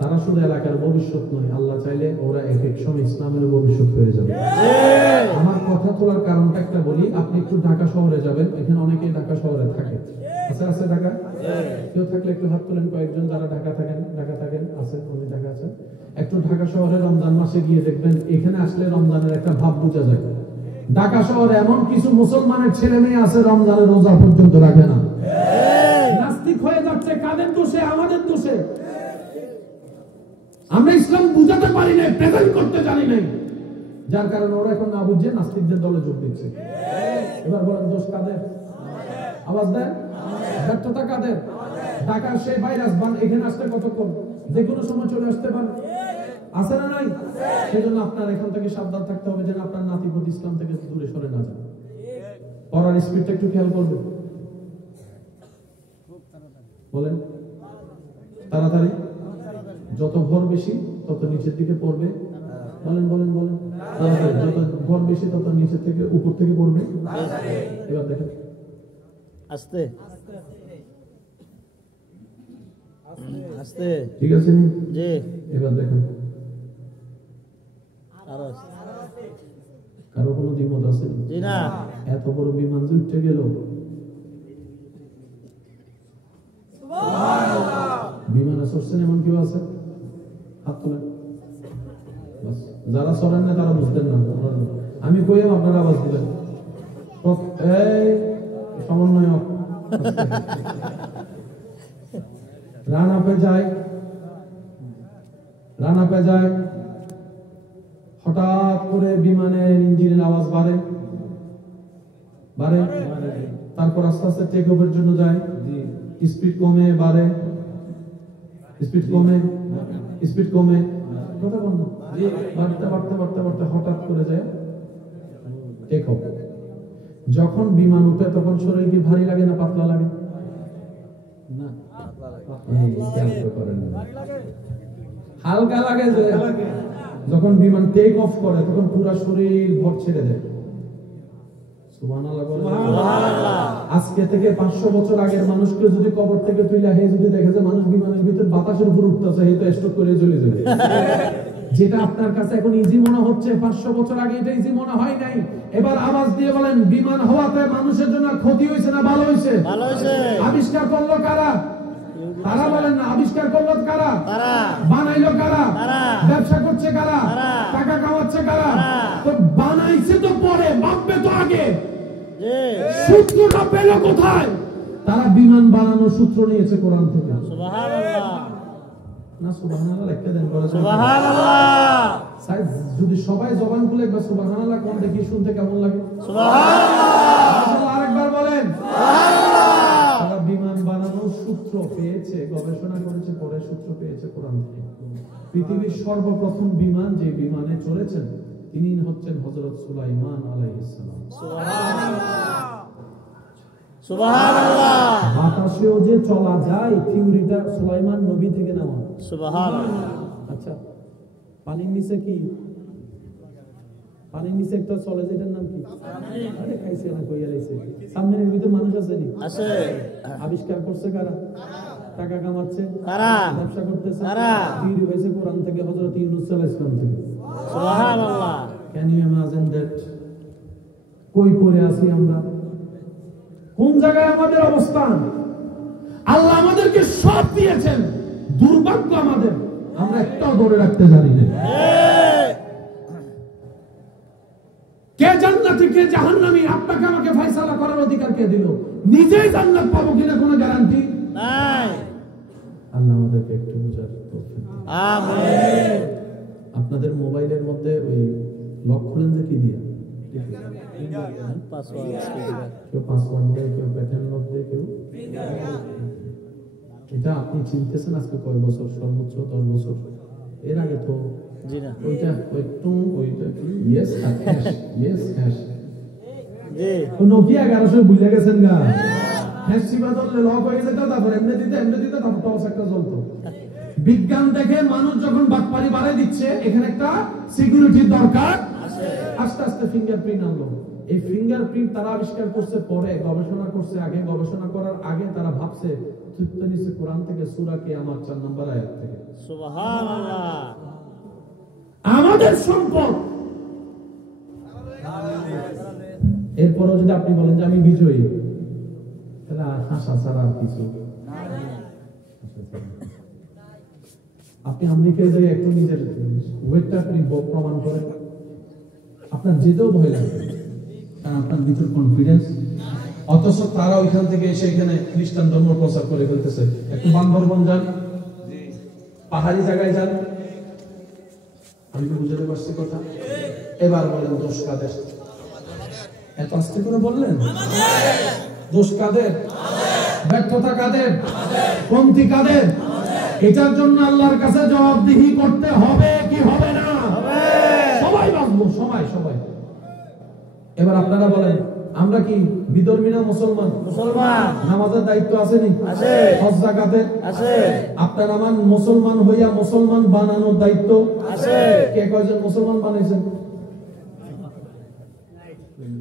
তারা শুধু এলাকার ভবিষ্যৎ নয়, আল্লাহ চাইলে ওরা এক এক সময় ইসলামের ভবিষ্যৎ হয়ে যাবে। আমার কথা তোলার কারণটা একটা বলি, আপনি একটু ঢাকা শহরে যাবেন, এখানে অনেকেই ঢাকা শহরে থাকে, আছে ঢাকা, কেউ থাকলে একটু হাত তোলেন, কয়েকজন যারা ঢাকা থাকেন আছে, উনি ঢাকা আছেন, একটু ঢাকা শহরে রমজান মাসে গিয়ে দেখবেন, এখানে আসলে রমজানের একটা ভাব বোঝা যায়। ঢাকা শহরে এমন কিছু মুসলমানের ছেলে মেয়ে আছে রমজানের রোজা পর্যন্ত রাখে না, নাস্তিক হয়ে যাচ্ছে। কাদের দোষে? আমাদের দোষে। আমরা ইসলাম বুঝাতে পারি না, প্রেজেন্ট করতে জানি না, যার কারণে ওরা এখন না বুঝে নাস্তিকদের দলে যোগ দিচ্ছে। এবার বলেন দোষ কাদের? আওয়াজ দেন, ব্যর্থতা কাদের? ঢাকার সেই ভাইরাস এখানে আসতে কতক্ষণ, যে কোনো সময় চলে আসতে পারে, আছে না নাই? সেজন্য আপনার এখান থেকে সাবধান থাকতে হবে যেন আপনার নাতিপতি ইসলাম থেকে দূরে সরে না যায়। পড়ার স্পিডটা একটু খেয়াল করবে, বলেন তাড়াতাড়ি, যত ভর বেশি তত নিচের দিকে পড়বে, বলেন যত ভর বেশি তত নিচের থেকে উপর থেকে পড়বে। এবার দেখেন আস্তে আস্তে, ঠিক আছে জি, এবার দেখেন আরো কারো কোনো দ্বিমত আছে? জি না, এত বড় বিমান যে উঠে গেল, বিমানে চড়ছেন এমন কেউ আছে? হাত তোলেন। যারা চড়েন না তারা বুঝতেন না, আমি কইম আপনারা আওয়াজ দিবেন। এই সমন্বয়ক রান আপে যায়, হঠাৎ করে বিমানের ইঞ্জিনের আওয়াজ বাড়ে, তারপর আস্তে আস্তে টেক অফের জন্য যায়, স্পিড কমে বাড়ে, স্পিড কমে কথা বল না, বাড়তে হঠাৎ করে যায় টেক অফ। যখন বিমান উঠে তখন শরীর কি ভারী লাগে না পাতলা লাগে? না, হালকা লাগে। যখন বিমান টেক অফ করে তখন পুরো শরীর ভর ছেড়ে দেয়। সুবহানাল্লাহ। আজকে থেকে 500 বছর আগের মানুষকে যদি কবর থেকে তুইলা হে যদি দেখে যে মানুষ বিমানের ভিতর বাতাসের উপর উঠতেছে, হে তো স্ট্রোক করে চলে যাবে। যেটা আপনার কাছে এখন ইজি মনে হচ্ছে, 500 বছর আগে এটা ইজি মনে হয় নাই। এবার আওয়াজ দিয়ে বলেন, বিমান হওয়াতে মানুষের জন্য ক্ষতি হয়েছে না ভালো হয়েছে? ভালো হয়েছে। আবিষ্কার করলো কারা? তারা বলেন না, আবিষ্কার করলো কারা? বানাইলো কারা? ব্যবসা করছে কারা? টাকা কামাচ্ছে কারা? তো বানাইছে তো পরে, ভাববে তো আগে। সূত্রটা পেল কোথায়? তারা বিমান বানানোর সূত্র নিয়েছে কোরআন থেকে। সুবহানাল্লাহ। না সুবহানাল্লাহ লিখতে দেন, বলে সুবহানাল্লাহ। স্যার যদি সবাই জবান খুলে একবার সুবহানাল্লাহ কোন দেখি শুনতে কেমন লাগে? সুবহানাল্লাহ। আরেকবার বলেন সুবহানাল্লাহ। তারা বিমান বানানোর সূত্র পেয়েছে, গবেষণা করেছে, পরে সূত্র পেয়েছে কোরআন থেকে। পৃথিবীর সর্বপ্রথম বিমান যে বিমানে চড়েছেন তিনি হচ্ছেন হযরত সুলাইমান আলাইহিস সালাম। সুবহানাল্লাহ। সুবহানাল্লাহ। বাতাসেও যে চলা যায়, থিওরিটা সুলাইমান নবী থেকে নেওয়া। সুবহানাল্লাহ। আচ্ছা, পানির নিচে কি? পানির নিচে একটা চলে, যেটার নাম কি? আরে খাইছে না, কইয়া লাইছে। সামনের ভিতর মানুষ আছে নি? আছে। আবিষ্কার করছে কারা? টাকা কামাচ্ছে কারা? ব্যবসা করতেছে কারা? থিওরি হইছে কোরআন থেকে, হযরত ইউনূস আলাইহিস সালাম থেকে। সুবহানাল্লাহ। Can you imagine that? কই পড়ে আছি আমরা? কোন জায়গায় আমাদের অবস্থান? আল্লাহ আমাদেরকে সব দিয়েছেন, দুর্ভাগ্য আমাদের, আমরা একটাও ধরে রাখতে জানি না। কে জান্নাতি কে জাহান্নামী আপনাকে আমাকে ফয়সালা করার অধিকার কে দিল? নিজেই জান্নাত পাবো কিনা কোনো গ্যারান্টি নাই। আল্লাহ আমাদেরকে একটু বুঝার তৌফিক দিন। আমিন। আপনাদের মোবাইলের মধ্যে ওই লক খুলেন যে কি দিয়ে? পাসওয়ার্ড দেয়, কেউ প্যাটার্ন লক দেয়, কেউ। এটা আপনি চিনতেছেন আজকে কয় বছর? সর্বোচ্চ 10 বছর। এর আগে তো ওইটা ওইটা ইয়েস হ্যাশ নোকিয়া 1100 ভুলে গেছেন গা। হ্যাশ সিবা ধরলে লক হয়ে যেত, তারপর এমনি দিতে তারপর টস একটা জ্বলতো। বিজ্ঞান দেখে মানুষ যখন বাটপারি বাড়াই দিচ্ছে, এখানে একটা সিকিউরিটির দরকার। আস্তে আস্তে ফিঙ্গারপ্রিন্ট আনলো। এই ফিঙ্গারপ্রিন্ট তারা আবিষ্কার করছে পরে, গবেষণা করছে আগে, গবেষণা করার আগে তারা ভাবছে তৃতীয় নিচে কোরআন থেকে সূরা কিয়ামত 4 নম্বর আয়াত থেকে। সুবহানাল্লাহ। আমাদের সম্পদ। এরপরও যদি আপনি বলেন যে আমি বিজয়ী, তাহলে হাসা ছাড়া আর কিছু। আপনি আমেরিকায় যাই একটু নিজের ওয়েটটা আপনি প্রমাণ করেন, আপনার যেতেও ভয় লাগবে, কারণ আপনার ভিতর কনফিডেন্স। অথচ তারা ওইখান থেকে এসে এখানে খ্রিস্টান ধর্ম প্রচার করে ফেলতেছে। একটু বান্দরবন যান, পাহাড়ি জায়গায় যান, আমি কি বুঝতে পারছি কথা? এবার বলেন দোষ কাদের? এত আস্তে করে বললেন, দোষ কাদের? ব্যর্থতা কাদের? কমতি কাদের? এটার জন্য আল্লাহর কাছে জবাবদিহি করতে হবে কি হবে না? সবাই বাঁচবো, সবাই। এবার আপনারা বলেন, আমরা কি বিধর্মী না মুসলমান? মুসলমান। নামাজের দায়িত্ব আছে নি? আছে। হজ যাকাতের আছে। আপনার আমার মুসলমান হইয়া মুসলমান বানানোর দায়িত্ব আছে। কে কয়জন মুসলমান বানাইছেন?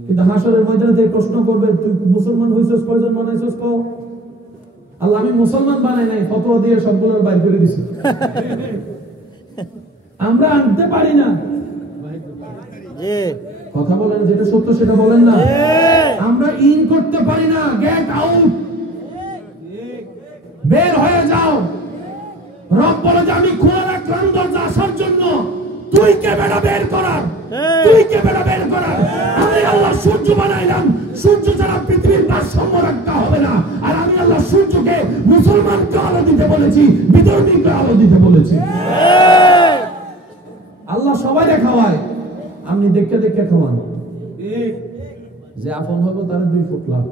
কিন্তু হাসরের ময়দানে প্রশ্ন করবে, তুই মুসলমান হইছস, কয়জন বানাইছস? কও, আল্লাহ আমি মুসলমান বানাই নাই, ফতোয়া দিয়ে সবগুলোর বাইর করে দিছি। আমরা আনতে পারি না। কথা বলেন, যেটা সত্য সেটা বলেন না। আমরা ইন করতে পারি না। গেট আউট, বের হয়ে যাও। রব বলে যে আমি খোলা রাখলাম দরজা আসার জন্য, তুই কে বেড়া বের করার? তুই কে বেড়া বের করার? আমি আল্লাহ সূর্য বানাইলাম, সূর্য ছাড়া পৃথিবীর ভারসাম্য রাখতে হবে না। আর আমি আল্লাহ সূর্যকে মুসলমানকে আলো দিতে বলেছি, বিধর্মীকে আলো দিতে বলেছি। আল্লাহ সবাই খাওয়ায়, আপনি দেখে দেখে খাওয়ান। যে আপন হবো তার 2 ফুট লাভ।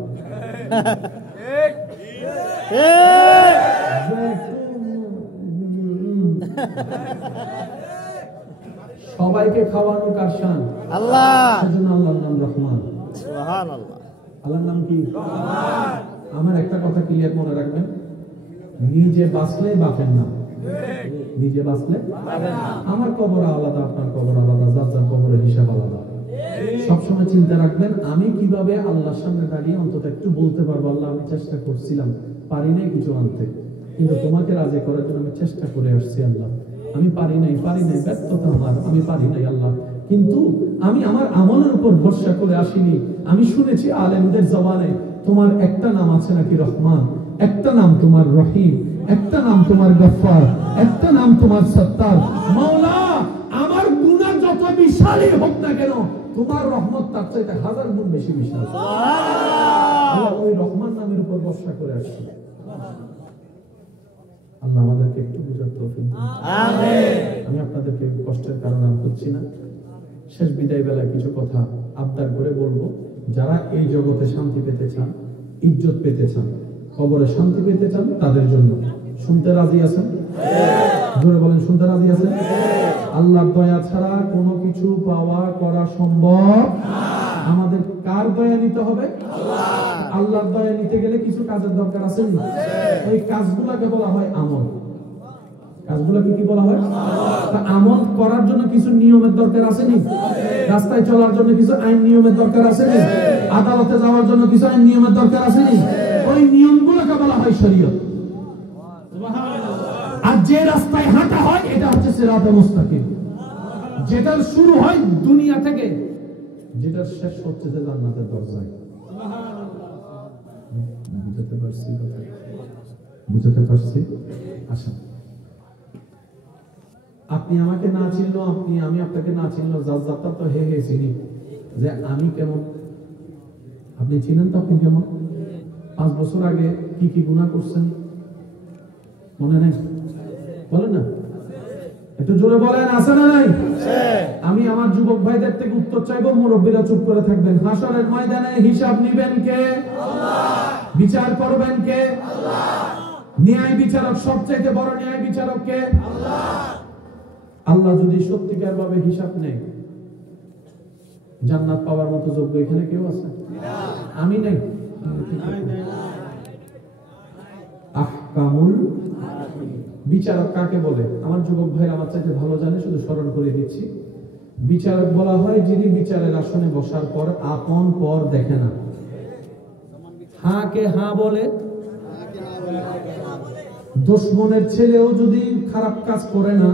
সবাইকে খাওয়ানো কার শান? আল্লাহ। সেজন্য আল্লাহর নাম রহমান। সুবহানাল্লাহ। আল্লাহর নাম কি? রহমান। আমার একটা কথা ক্লিয়ার মনে রাখবেন, নিজে বাঁচলে বাপের নাম, নিজে বাঁচলে বাপের নাম। আমার কবর আলাদা, আপনার কবর আলাদা, যার যার কবরের হিসাব আলাদা। সবসময় চিন্তা রাখবেন, আমি কিভাবে আল্লাহর সামনে দাঁড়িয়ে অন্তত একটু বলতে পারবো, আল্লাহ আমি চেষ্টা করছিলাম, পারি নাই কিছু আনতে, কিন্তু তোমাকে রাজি করার জন্য আমি চেষ্টা করে আসছি। আল্লাহ আমি পারি নাই, ব্যর্থতা আমার, আমি পারি নাই আল্লাহ, কিন্তু আমি আমার আমলের উপর ভরসা করে আসিনি। আমি শুনেছি আলেমদের জবানে তোমার একটা নাম আছে নাকি রহমান, একটা নাম তোমার রহিম, একটা নাম তোমার গফফার, একটা নাম তোমার সত্তার। মাওলা, আমার গুনাহ যত বিশালই হোক না কেন, তোমার রহমত তার চাইতে 1000 গুণ বেশি বিশাল। সুবহানাল্লাহ। ওই রহমান নামের উপর ভরসা করে আসছি। আল্লাহ আমাদেরকে একটু বুঝার তৌফিক দিন। আমিন। আমি আপনাদেরকে কষ্টের কারণ আর করছি না। শেষ বিদায় বেলায় কিছু কথা আবদার করে বলবো। যারা এই জগতে শান্তি পেতে চান, ইজ্জত পেতে চান, কবরে শান্তি পেতে চান, তাদের জন্য শুনতে রাজি আছেন? জোরে বলেন, শুনতে রাজি আছেন? আল্লাহর দয়া ছাড়া কোনো কিছু পাওয়া করা সম্ভব না। আমাদের কার দয়া নিতে হবে? আল্লাহর দয়া নিতে গেলে কিছু কাজের দরকার আছে না? ওই কাজগুলোকে বলা হয় আমল। কাজগুলোকে কি বলা হয়? আমল করার জন্য কিছু নিয়মের দরকার আছে না? রাস্তায় চলার জন্য কিছু আইন নিয়মের দরকার আছে না? আদালতে যাওয়ার জন্য কিছু আইন নিয়মের দরকার আছে না? ওই নিয়মগুলোকে বলা হয় শরীয়ত। আর যে রাস্তায় হাঁটা হয় এটা হচ্ছে সিরাতে মুস্তাকিম, যেটা শুরু হয় দুনিয়া থেকে, যেটা শেষ হচ্ছে যে জান্নাতের দরজায়। বুঝতে পারছি কথা? বুঝতে পারছি? আচ্ছা, আপনি আমাকে না চিনলো, আমি আপনাকে না চিনলো, যার যাত্রা তো হে চিনি যে আমি কেমন, আপনি চিনেন তো আপনি কেমন? 5 বছর আগে কি কি গুনাহ করছেন মনে নেই? বলেন না, একটু জোরে বলেন, আছে না নাই? আমি আমার যুবক ভাইদের থেকে উত্তর চাইবো, মুরব্বীরা চুপ করে থাকবেন। হাসরের ময়দানে হিসাব নিবেন কে? আল্লাহ। বিচার করবেন কে? আল্লাহ। ন্যায় বিচারক, সবচেয়ে বড় ন্যায় বিচারক কে? আল্লাহ। আল্লাহ যদি সত্যিকার ভাবে হিসাব নেয়, জান্নাত পাওয়ার মতো যোগ্য এখানে কেউ আছে? আমি নাই। আহকামুল বিচারক কাকে বলে? আমার যুবক ভাই আমার চাইতে ভালো জানে, শুধু স্মরণ করে দিচ্ছি। বিচারক বলা হয় যিনি বিচারের আসনে বসার পর আপন পর দেখে না, হা কে হা বলে, দুশমনের ছেলেও যদি খারাপ কাজ করে না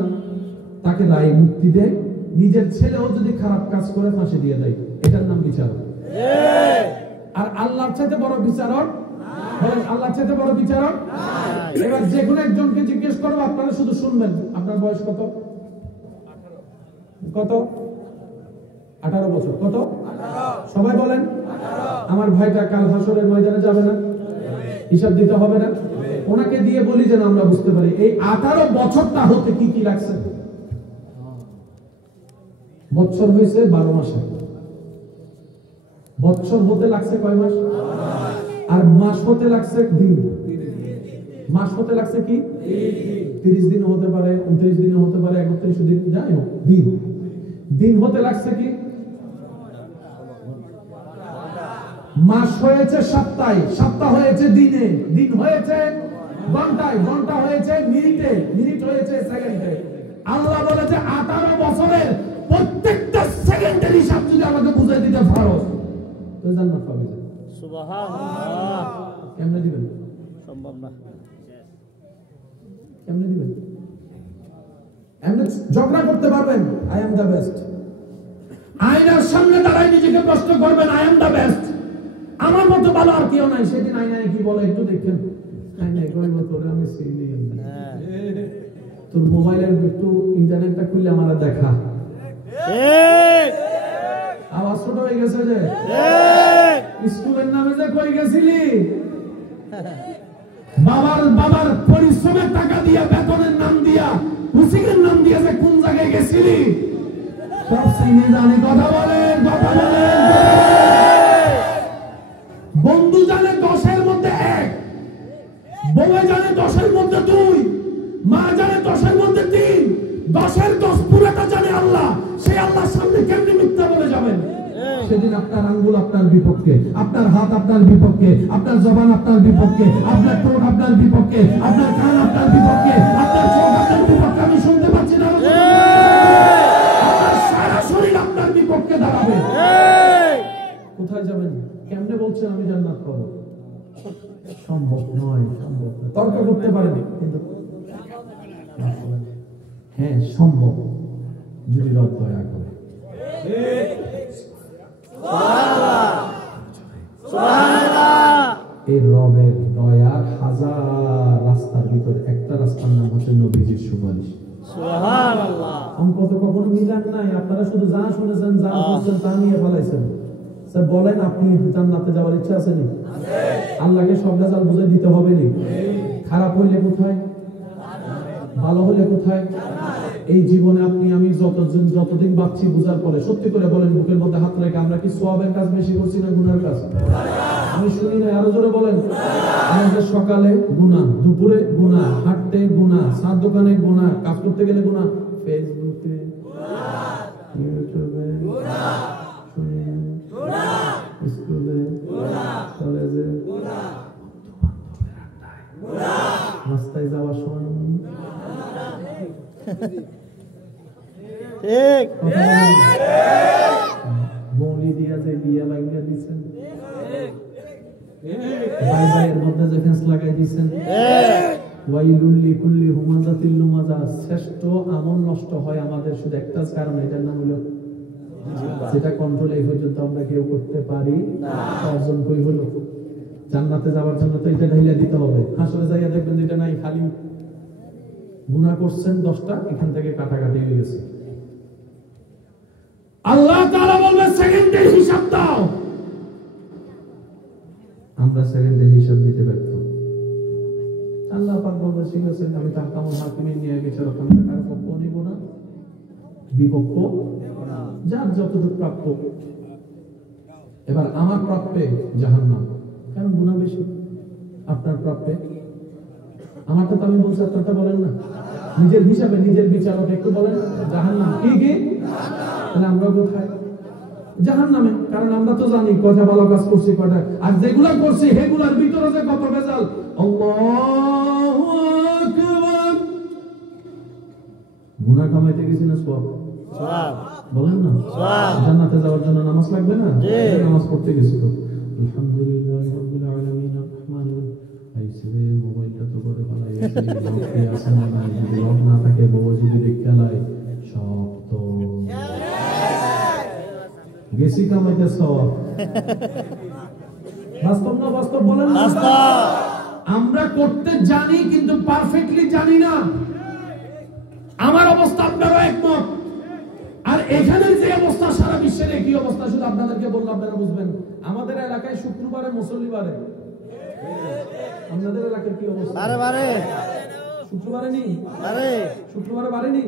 তাকে রায় মুক্তি দেয়, নিজের ছেলেও যদি খারাপ কাজ করে ফাঁসি দিয়ে দেয়, এটার নাম বিচারক। আর আল্লাহর চাইতে বড় বিচারক, আল্লাহর চাইতে বড় বিচারক। এবার যে কোনো একজনকে জিজ্ঞেস করবো, আপনারা শুধু শুনবেন, আপনার বয়স কত? কত? 18 বছর। কত? সবাই বলেন। আমার ভাইটা কাল হাসরের ময়দানে যাবে না? হিসাব দিতে হবে না? ওনাকে দিয়ে বলি যেন আমরা বুঝতে পারি এই 18 বছরটা হতে কি কি লাগছে। বছর হয়েছে 12 মাসে, বছর হতে লাগছে কয় মাস? আর মাস হতে লাগছে দিন। মাস হতে লাগছে কি? 30 দিন হতে পারে, 29 দিন হতে পারে, 31 দিন, যাই হোক দিন। দিন হতে লাগছে কি? মাস হয়েছে সপ্তাহে, সপ্তাহ হয়েছে দিনে, দিন হয়েছে ঘন্টায়, ঘন্টা হয়েছে মিনিটে, মিনিট হয়েছে সেকেন্ডে। আল্লাহ বলেছে 18 বছরের প্রত্যেকটা সেকেন্ডের হিসাব যদি আমাকে বুঝাই দিতে পারো তো জান্নাত পাবে। সুবহানাল্লাহ। কেমনে দিবেন? সম্ভব না। কেমনে দিবেন? এমনি ঝগড়া করতে পারবেন, আই এম দ্য বেস্ট। আয়নার সামনে দাঁড়াই নিজেকে প্রশ্ন করবেন, আই এম দ্য বেস্ট, আমার মতো ভালো আর কেউ নাই। সেদিন আয়নায় কি বলে একটু দেখেন, আয়নায় কইব তোরে আমি চিনি, তোর মোবাইলের একটু ইন্টারনেটটা খুললে আমারে দেখা। আওয়াজ ছোট হয়ে গেছে যে স্কুলের নামে যে কই গেছিলি, বাবার পরিশ্রমের টাকা দিয়া, বেতনের নাম দিয়া, কোচিংয়ের নাম দিয়া যে কোন জায়গায় গেছিলি সব চিনি জানি। কথা বলেন, কথা বলেন। বন্ধু জানে 10-এর মধ্যে 1, বউ জানে 10-এর মধ্যে 2, মা জানে 10-এর মধ্যে 3, 10-এর 10 পুরোটা জানে আল্লাহ। সেই আল্লাহর সামনে কেমনে মিথ্যা বলে যাবেন? সেদিন আপনার আঙ্গুল আপনার বিপক্ষে, আপনার হাত আপনার বিপক্ষে, আপনার জবান আপনার বিপক্ষে, আপনার ঠোঁট আপনার বিপক্ষে, আপনার কান আপনার বিপক্ষে, আপনার চোখ আপনার বিপক্ষে। আমি শুনতে পাচ্ছি না? আপনার সারা শরীর আপনার বিপক্ষে দাঁড়াবে। কোথায় যাবেন? কেমনে বলছেন আমি জান্নাত পাবো? সম্ভব নয়, সম্ভব না। তর্ক করতে পারেন কিন্তু হ্যাঁ সম্ভব যদি রব দয়া করে। এই রবের দয়ার হাজার রাস্তার ভিতরে একটা রাস্তার নাম হচ্ছে নবীজির সুপারিশ। সুবহানাল্লাহ। অঙ্ক তো কখনো মিলান নাই, আপনারা শুধু যা শুনেছেন, যা বুঝছেন তা নিয়ে ফেলাইছেন। স্যার বলেন, আপনি জান্নাতে যাওয়ার ইচ্ছা আছে নি? আল্লাহকে সব রেজাল্ট বুঝে দিতে হবে নি? খারাপ হইলে কোথায়, ভালো হলে কোথায়? এই জীবনে আপনি আমি যতদিন বাঁচছি বুঝার পরে সত্যি করে বলেন, বুকের মধ্যে হাত রেখে, আমরা কি সওয়াবের কাজ বেশি করছি না গুনার কাজ? আমি শুনি না, আরো জোরে বলেন। আমাদের সকালে গুনাহ, দুপুরে গুনাহ, হাঁটতে গুনাহ, সাত দোকানে গুনাহ, কাজ করতে গেলে গুনাহ, ফেসবুকে গুনাহ, ইউটিউবে গুনাহ, গুনাহ, স্কুলে গুনাহ, কলেজে গুনাহ, গুনাহ, রাস্তায় যাওয়ার সময় ঠিক বলি দিয়া যে বিয়া লাগিয়ে দিচ্ছেন, ভাই ভাইয়ের মধ্যে যে ফেন্স লাগাই দিচ্ছেন, ওয়াইলুল লিকুল্লি হুমাযাতিল লুমাযা। শ্রেষ্ঠ আমল নষ্ট হয় আমাদের শুধু একটা কারণ, এটার নাম হলো যেটা কন্ট্রোল এই পর্যন্ত আমরা কেউ করতে পারি না। অর্জন কই হলো? জান্নাতে যাওয়ার জন্য তো এটা ঢাইলা দিতে হবে। হাসরে যাইয়া দেখবেন যেটা নাই, খালি গুনাহ করছেন 10টা, এখান থেকে কাটাকাটি হয়ে গেছে। আল্লাহ তাআলা বলবে সেকেন্ডের হিসাব দাও। আমরা সেকেন্ডের হিসাব দিতে ব্যর্থ। আল্লাহ পাক বলবে ঠিক আছে, আমি তাহকামুল হাকিমিন নিয়ে বিচারক, আমি কার পক্ষ নিব না, বিপক্ষ, যার যতটুকু প্রাপ্য। এবার আমার প্রাপ্যে জাহান্নাম, কারণ গুনাহ বেশি। আপনার প্রাপ্যে আমারটা তো আমি বলছি, আপনারটা বলেন না। নিজের হিসাবে নিজের বিচারক একটু বলেন জাহান্নাম। কি কি? তাহলে আমরা কোথায়? জাহান্নামে। কারণ আমরা তো জানি কথা ভালো কাজ করছি কটা, আর যেগুলা করছি সেগুলার ভিতরে যে কত ভেজাল। আল্লাহু আকবার। গুনাহ কামাইতে গেছি না সওয়াব? বলেন না, জান্নাতে যাওয়ার জন্য নামাজ লাগবে না? নামাজ পড়তে গেছি তো, আলহামদুলিল্লাহ রাব্বিল আলামিন আররহমানির আইছে মোবাইলটা তো করে ফেলাই আছে আছে না নাই, যদি লক না থাকে বউ যদি দেখতে লাই সব তো গেছি কামাইতে সওয়াব। বাস্তব না বাস্তব? বলেন না। আমরা করতে জানি কিন্তু পারফেক্টলি জানি না। আমার অবস্থা আপনারও একমত। আর এখানের যে অবস্থা সারা বিশ্বের একই অবস্থা, শুধু আপনাদেরকে বললে আপনারা বুঝবেন। আমাদের এলাকায় শুক্রবারে মুসল্লিবারে, আপনাদের এলাকায় কি অবস্থা? শুক্রবারে নেই, শুক্রবারে বারে নেই।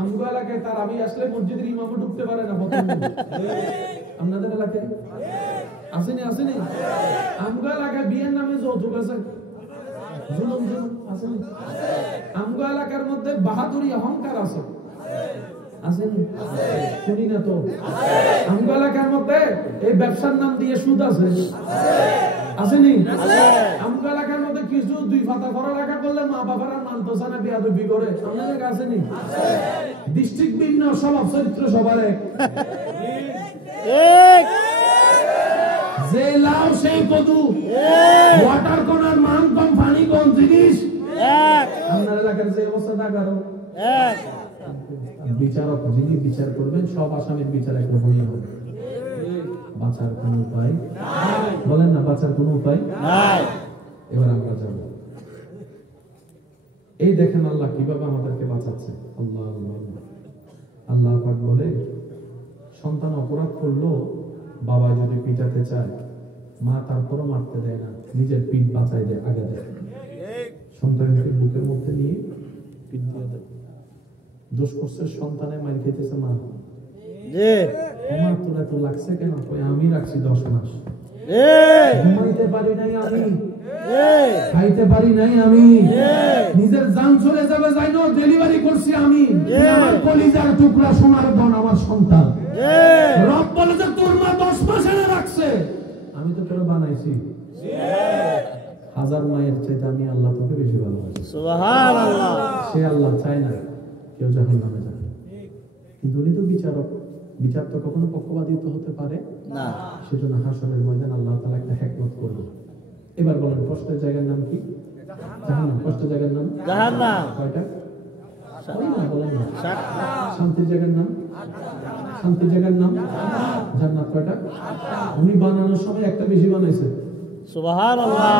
আমগো এলাকায় তারাবি আসলে মসজিদের ইমামও ঢুকতে পারে না। আপনাদের এলাকায় আসেনি? আসেনি? আমগো এলাকায় বিয়ের নামে যৌতুক আছে, জুলুম আসেনি? আমগো এলাকার মধ্যে বাহাদুরি অহংকার আছে, আসেনি? শুনি না তো। আমগো এলাকার মধ্যে এই ব্যবসার নাম দিয়ে সুদ আছে, আসেনি? আমগো এলাকার মধ্যে কিছু দুই পাতা পড়ালেখা করলে মা বাবারা মানতেছে না, বেয়াদবি করে। আপনাদের আসেনি? ডিস্ট্রিক্ট ভিন্ন, স্বভাব চরিত্র সবার এক। যে লাউ সেই কদু, ওয়াটার কোন আর মান কম পানি কোন জিনিস। আপনার এলাকার যে অবস্থা তা কারণ বিচারক যিনি বিচার করবেন সব আসামির বিচার একরকমই হবে। বাঁচার কোন উপায় বলেন না, বাঁচার কোন উপায় নাই। এবার আমরা যাব, এই দেখেন আল্লাহ কিভাবে আমাদেরকে বাঁচাচ্ছে। আল্লাহ আল্লাহ আল্লাহ পাক বলে, সন্তান অপরাধ করলো, বাবা যদি পিটাতে চায় মা তারপরও মারতে দেয় না, নিজের পিঠ বাঁচাই দেয়, আগে দেয়। সন্তানকে বুকের মধ্যে নিয়ে পিঠ দিয়ে দেয়। দোষ করছে সন্তানে, মার খেতেছে মা, আমার তোর এত লাগছে কেন? আমি রাখছি 10 মাস, ঘুমাইতে পারি নাই আমি, খাইতে পারি নাই আমি, নিজের জান চলে যাবে যাই না, ডেলিভারি করছি আমি, আমার কলিজার টুকরা সোনার ধন আমার সন্তান। রব বলে যে তোর মা 10 মাস এনে রাখছে, আমি তো তোরে বানাইছি। 1000 মায়ের চাইতে আমি আল্লাহ তোকে বেশি ভালোবাসি। সুবহানাল্লাহ। সে আল্লাহ চায় না কেউ জাহান্নামে যাবে, কিন্তু উনি তো বিচারক, বিচার তো কখনো পক্ষপাতিত্ব হতে পারে না। সেজন্য হাসরের ময়দান আল্লাহ তাআলা একটা হিকমত করবে। এবার বলেন, কষ্টের জায়গার নাম কি? জাহান্নাম। কষ্টের জায়গার নাম জাহান্নাম। কয়টা? বলেন না। শান্তির জায়গার নাম? শান্তির জায়গার নাম জান্নাত। কয়টা? উনি বানানোর সময় একটা বেশি বানাইছে। সুবহানাল্লাহ।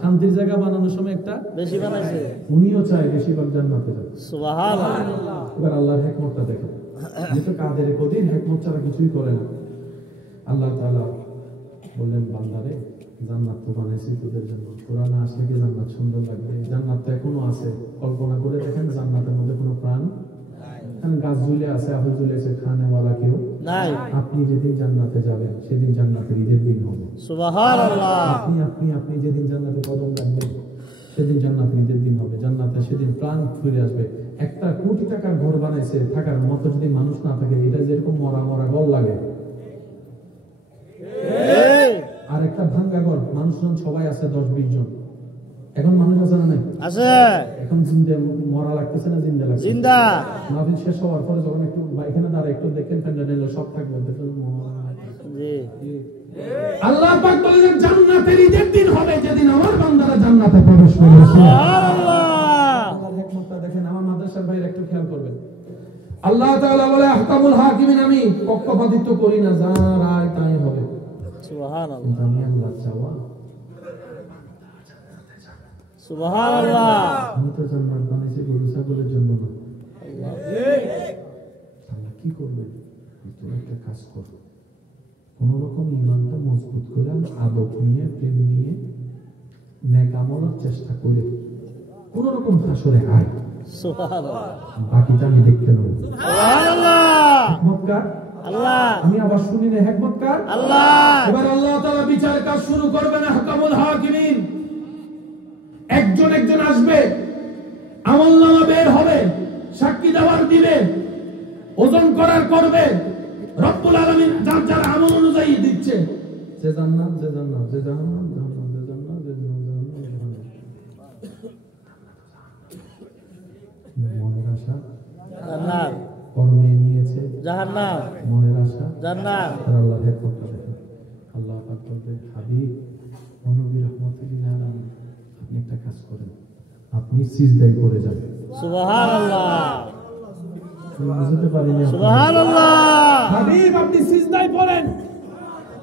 শান্তির জায়গা বানানোর সময় একটা বেশি বানাইছে, উনিও চায় বেশিরভাগ জান্নাতে যাবে। সুবহানাল্লাহ। এবার আল্লাহর হিকমতটা দেখেন, যেটা কাদের কদিন হিকমত ছাড়া কিছুই করে না। আল্লাহ তাআলা বললেন, বান্দারে জান্নাত তো বানাইছি তোদের জন্য, কোরআনে আসলে কি জান্নাত সুন্দর লাগবে? জান্নাত তো এখনো আছে, কল্পনা করে দেখেন জান্নাতের মধ্যে কোনো প্রাণ নাই, গাছ ঝুলে আছে, আপেল ঝুলে আছে, খানেওয়ালা কেউ নাই। আপনি যেদিন জান্নাতে যাবেন সেদিন জান্নাতের ঈদের দিন হবে। সুবহানাল্লাহ। আপনি আপনি আপনি যেদিন জান্নাতে কদম রাখবেন সেদিন জান্নাতের ঈদের দিন হবে। জান্নাতে সেদিন প্রাণ ফিরে আসবে। 1 কোটি টাকার ঘর বানাইছে, থাকার মতো যদি মানুষ না থাকে, এটা যেরকম মরা মরা গল লাগে। আর একটা ভাঙ্গা ঘর, মানুষজন সবাই আছে 10-20 জন, এখন মানুষ আছে না নাই? আছে। এখন জিন্দা মরা লাগতেছে না জিন্দা লাগছে? জিন্দা। মাহফিল শেষ হওয়ার পরে যখন একটু এখানে দাঁড়ায় একটু দেখেন, প্যান্ডেল সব থাকবে। জি। আল্লাহ পাক বলেন, জান্নাতের ঈদের দিন হবে যেদিন আমার বান্দারা জান্নাতে প্রবেশ করবে। সুবহানাল্লাহ। আল্লাহর হিকমতটা দেখেন। আমার মাদ্রাসার ভাইরা একটু খেয়াল করবেন। আল্লাহ তাআলা বলে, আহকামুল হাকিমিন, আমি পক্ষপাতিত্ব করি না, যা রায় তাই হবে। সুবহানাল্লাহ। আমি আল্লাহ চাওয়া। সুবহানাল্লাহ। আমি তো জান্নাত বানাইছি গরু ছাগলের জন্য না। আল্লাহ কি করবে? তুমি একটা কাজ করো, কোন রকম ঈমানটা মজবুত করে, আদব নিয়ে, প্রেম নিয়ে, নেক আমলের চেষ্টা করে কোন রকম হাসরে আয়। সুবহানাল্লাহ। বাকিটা আমি দেখতে নেব। সুবহানাল্লাহ। হিকমত কার? আল্লাহ। আমি আবার শুনি না, হিকমত কার? আল্লাহ। এবার আল্লাহ তাআলা বিচার কাজ শুরু করবেন। আহকামুল হাকিমিন, একজন একজন আসবে, আমলনামা বের হবে, সাক্ষী দেওয়ার দিবে, ওজন করার করবে। রব্বুল আলামিন যার যার আমল অনুযায়ী দিচ্ছে, যে জান্নাত, যে জান্নাত, যে জাহান্নাম, জাহান্নাম, যে জান্নাত, যে জাহান্নাম। মনের আশা জান্নাত, কর্মে নিয়েছে জাহান্নাম। জান্নাত। আর আল্লাহর হিকমতটা দেখেন। আল্লাহ পাক বলতে হাবিব নবী রাহমাতুল্লিল আলামিন, আপনি একটা কাজ করেন, আপনি সিজদায় পড়ে যান। সুবহানাল্লাহ, বুঝতে পারিনি। সুবহানাল্লাহ। হাবিব আপনি সিজদায় পড়েন,